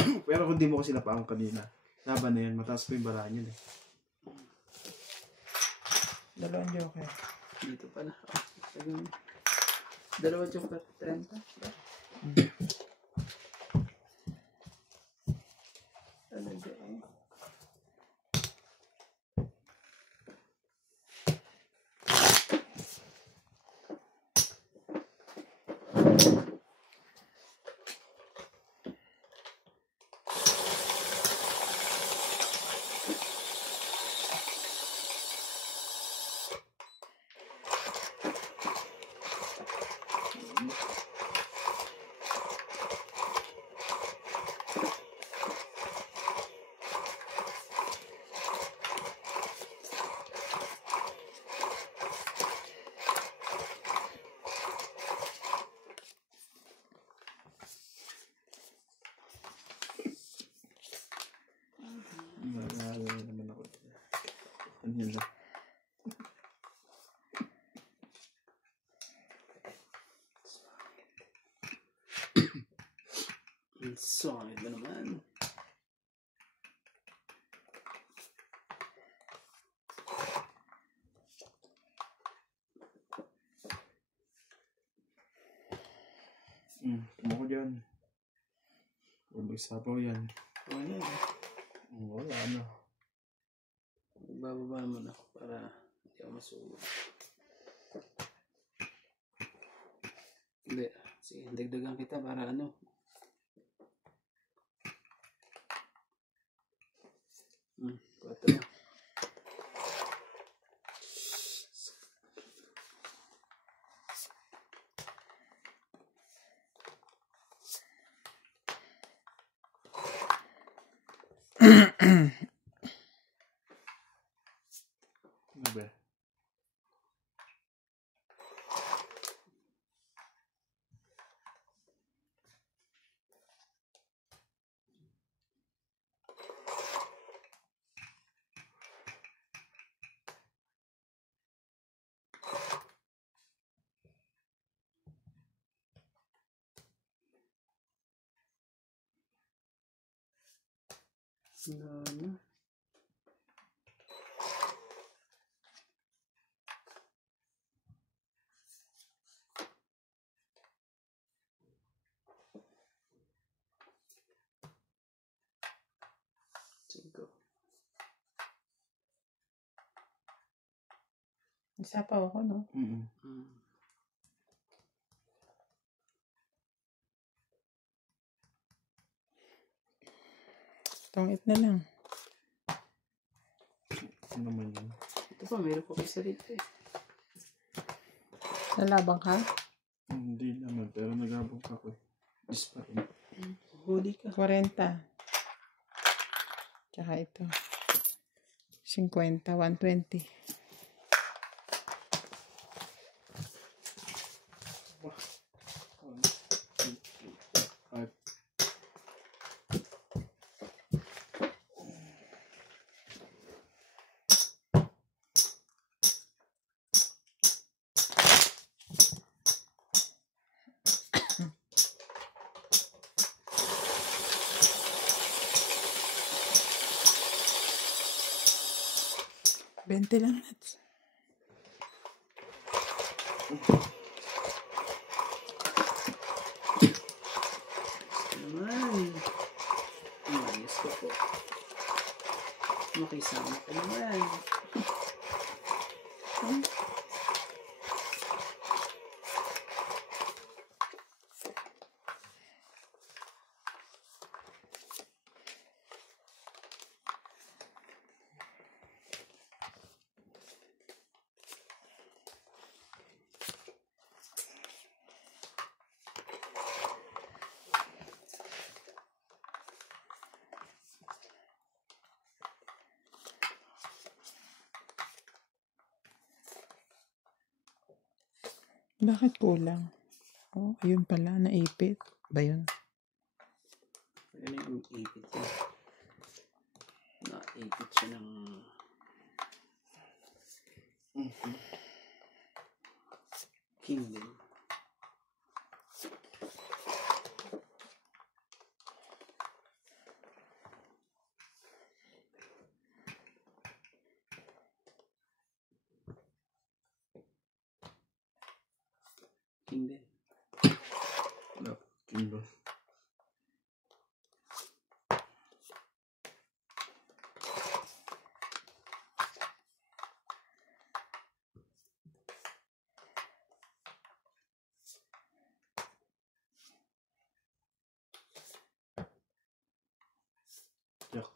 Pero kung di mo kasi napaang kanina, laban na yan, mataas pa yung balaan yun eh. Dalawang joker. Dito pala. Dalawa joker. 30. Talaga eh. Naalala naman ako. Ano yun lang? Ang songit ba naman? Tumo ko dyan. Huwag magsapaw yan. Wala eh. Wala ano. Bababa mo na para hindi ako masunog. Hindi. Sige, dagdagan kita para ano. Kwato na. Ano ba? Ano? Cinco. Isa pa ako, no? Itong it na lang. Ano naman yun? Ito pa, meron pa kayo rito eh. Lalabang ka? Hindi naman, pero nagabong ako eh. Is pa rin. Huli ka. 40. Tsaka ito. 50, 120. Bente lang nuts. Naman. Ayos ko po. Makisama ka naman. Bakit kulang? Oh, ayun pala, naipit. Ba yun? Ano yung ipit siya? Naipit siya ng... King din. King din. No, King. Yak.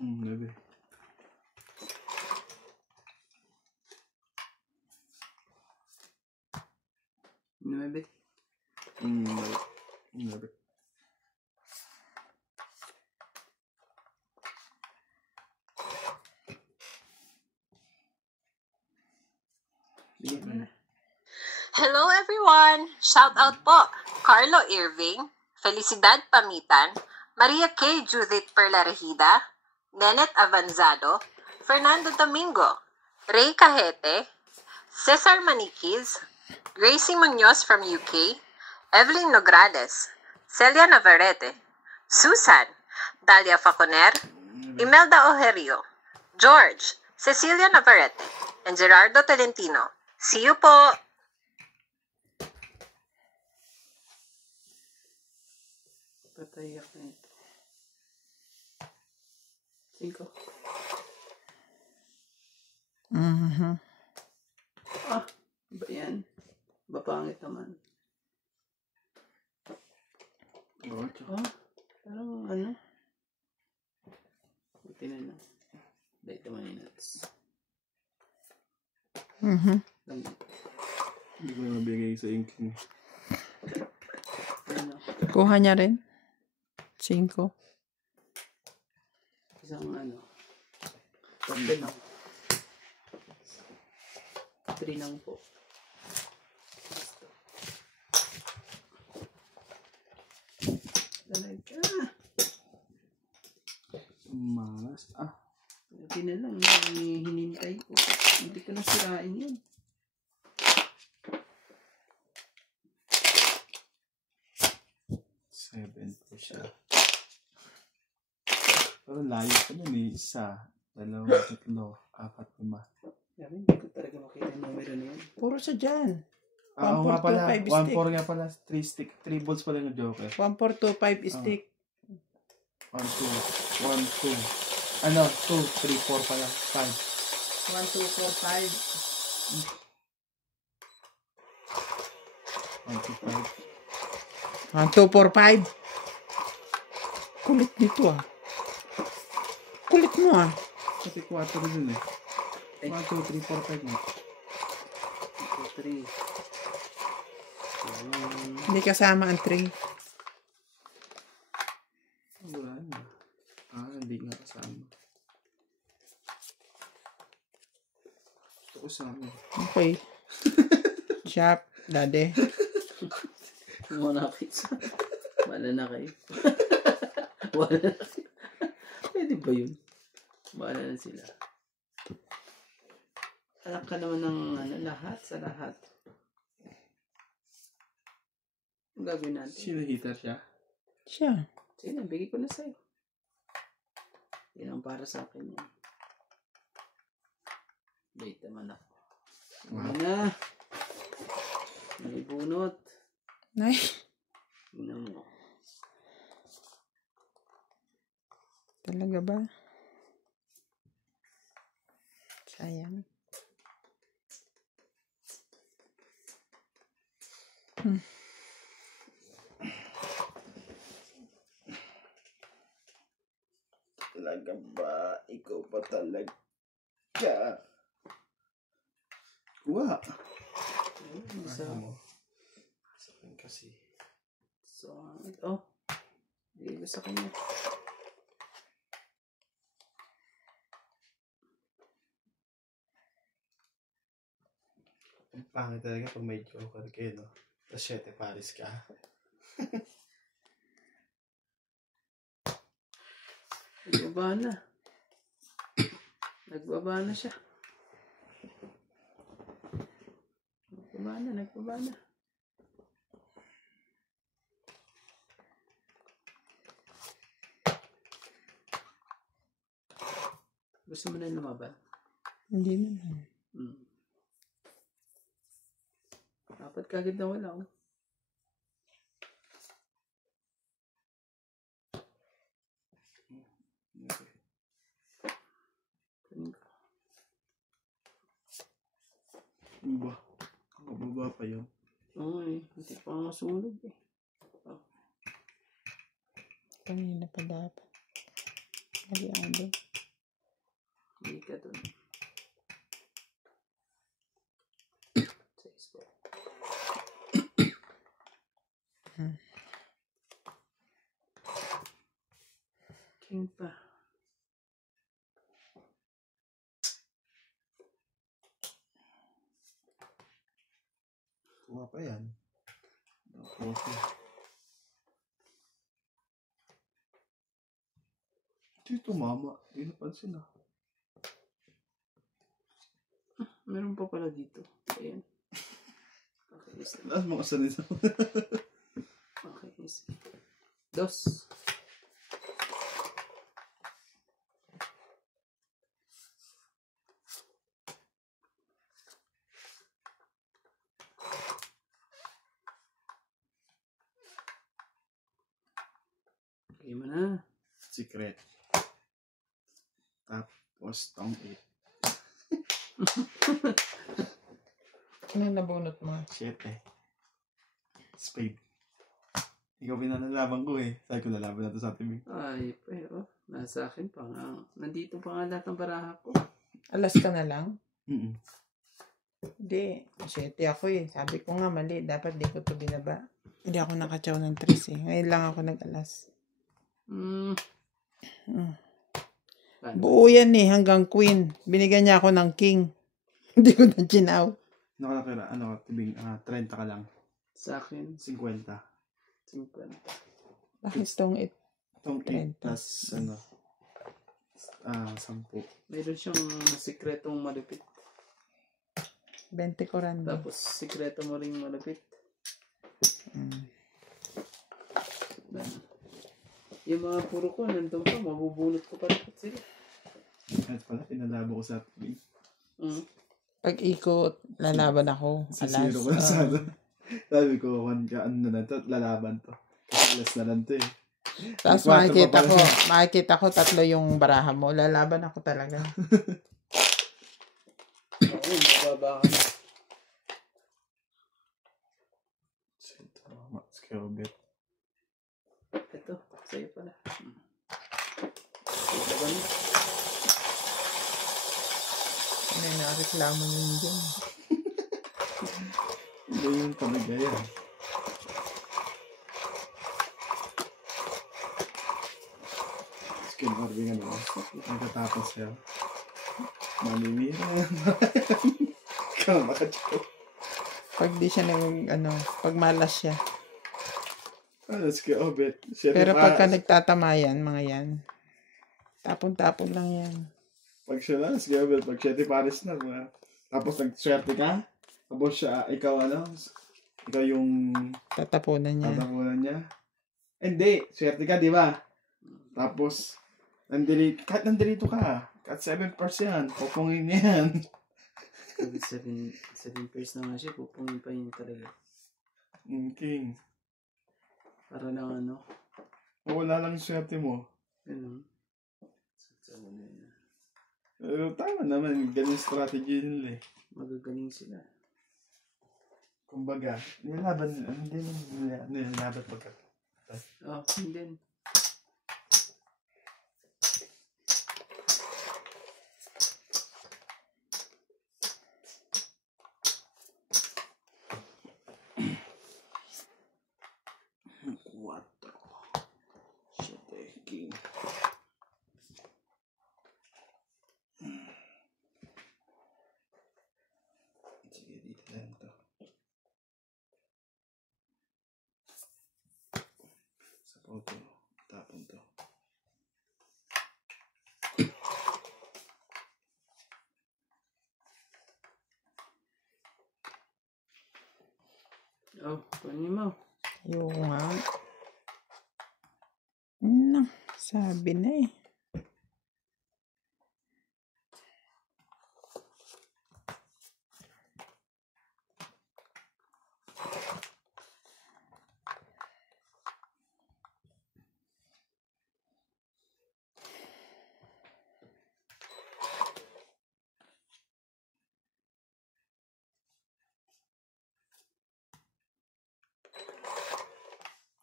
Bebe. 9. Bebe. Bigyan mo na. Hello everyone! Shout out po! Carlo Irving, Felicidad Pamitan, Maria K. Judith Perlarejida, Nenet Avanzado, Fernando Domingo, Ray Cajete, Cesar Maniquez, Gracie Munoz from UK, Evelyn Nograles, Celia Navarrete, Susan, Dalia Faconer, Imelda Ojerio, George, Cecilia Navarrete, and Gerardo Tolentino. See you po! Patay ako na ito. 5. Ah, ba yan? Bapangit naman. Oh, tsaka. Ah, parang ano? Buti na lang. Dahil naman yung nuts. Lang. Hindi ko na mabigay sa inking. Ano? Kuha niya rin. 5. Isang ano? Tatlo lang. 3 lang po. Talaga. Malas. Buti na lang. Hinintay ko. Hindi ko na sirain yun. Seven po siya. Pero layo pa nun eh. 1, 2, 3, 4, 5. Sabi, hindi ko talaga makita yung numero na yun. Puro sa dyan. Oo nga 1, 4, pala. 2, 5 stick. 1, 4 nga pala. 3 stick. 3 balls pala yung Joker. 1, 4, 2, 5 stick. 1, 2. 1, 2. Ano? 2, 3, 4 pala. 5. 1, 2, 4, 5. 1, 2, 5. 1, 2, 4, 5. Kulit nito ah. Kulit mo ah. Kasi 4 dun eh. 1, 2, 3, 4, 5 mo. 2, 3. Hindi kasama ang 3. Wala na. Hindi nga kasama. Gusto ko sama. Okay. Shop, dade. Muna pizza. Wala na kayo. Wala na kayo. Pwede ba yun? Wala na sila. Alam ka naman ng ano, lahat sa lahat. Ang gagawin natin? Sino hitter siya? Siya. Sige na, bigay ko na sa'yo. Yan ang para sa akin yan. Wait naman ako. Ano na? May bunot. Nay. Tingnan mo. Talaga ba? Sayang. Talaga ba? Ikaw pa talaga. Kuha. Isa. Ano mo? Sa akin kasi. So, oh. Hindi ko sa kanya. Ang pangit talaga pag may joker kayo, no? Tapos 7 pares ka. Nagbaba na. Nagbaba na siya. Nagbaba na. Gusto mo na yung lumaban? Hindi naman. Dapat kagad na wala, oh. Ba? Mababa pa yun. Oo eh. Hindi pa nga sunog eh. Kanina pa dapat. Mali ako doon. Hindi ka dun. King pa. Kuha pa yan. Okay. Dito mama. Hindi napansin ah. Meron pa pala dito. Ayan. Okay, isa. Lahat mga sanisa. Okay, isa. Dos. Okay mo na. Secret. Tapos tong 8. Ano nabunot mo? 7. Spade. Ikaw pinanalaban ko eh. Sabi ko lalaban na to sa atin. Ay, pero nasa akin pa nga. Nandito pa nga lahat ng baraha ko. Alas ka na lang? Hindi. 7 ako eh. Sabi ko nga mali. Dapat di ko to binaba. Hindi ako nakatsaw ng 3 eh. Ngayon lang ako nag-alas. Buo yan eh. Hanggang queen. Binigyan niya ako ng king. Hindi ko na ginaw. Nakalakira. Ano, tibing 30 ka lang. Sa akin, 50. 50. Bakit tong 8? Tong 8 30. plus ano, 10. Meron siyang sikretong malupit. 20 ko rin. Tapos sikreto mo rin malupit. Yung mga puro ko, nandun pa, mabubunot ko pa rin sila. At pala, pinalabo ko sa tibing. Pag ikot, lalaban ako. Alas. Sisiro ko na sana. Sabi ko, ano na lang to, lalaban to. Kasi alas na lang to eh. Tapos makikita ko 3 yung baraha mo. Lalaban ako talaga. Oo, baba ka na. Skillbit. Ito, sa'yo pala. Baba na. Ano yung nakareklamo yun dyan? Hindi yun talaga yan. Skill barbing ano. Nagkatapos siya. Mamimira. Ikaw makachok. Pag di siya pag malas siya. Skillbit. Pero pagka nagtatamayan, mga yan, tapon-tapon lang yan. Pag siya na, skillbit. Pag siya pares na. Tapos nagswerte ka. Tapos siya, ikaw yung Tatapunan niya. niya. Hindi, swerte ka, di ba? Tapos, kahit nandito ka, kahit 7% yan, pupungin niya yan. Kahit 7 pairs na nga siya, pupungin pa yun talaga. King. Para lang Wala lang yung swerte mo. Ganun. Pero tama naman, ganun strategy nila eh. Magagaling sila. Kumbaga, nilaban pagka. Oh, hindi. Sabi na eh.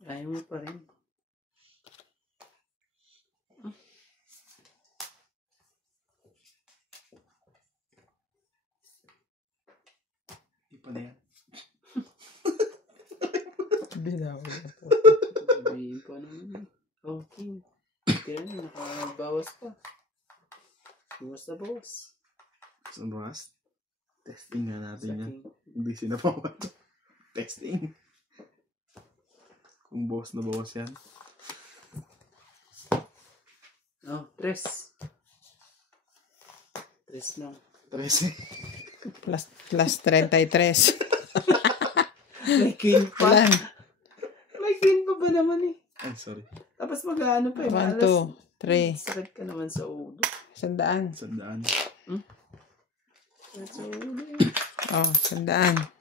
Ayaw mo pa rin. Di pa na yan. Binawa na po. Sabihin pa naman. Okay. Kaya na, nakabawas pa. Bawas na bawas. Sa Rust. Testing nga natin yan. Saking. Hindi sinapawan. Testing. Kung bawas na bawas yan. Oh, 3. 3 lang. 13. Plus 33. May queen pa. Ilan? May queen pa ba naman eh? Ay, sorry. Tapos mag-ano pa eh. 1, 2, 3. Sakit ka naman sa ulo. 100. Sandaan. Sakit sa ulo eh. Oh, 100.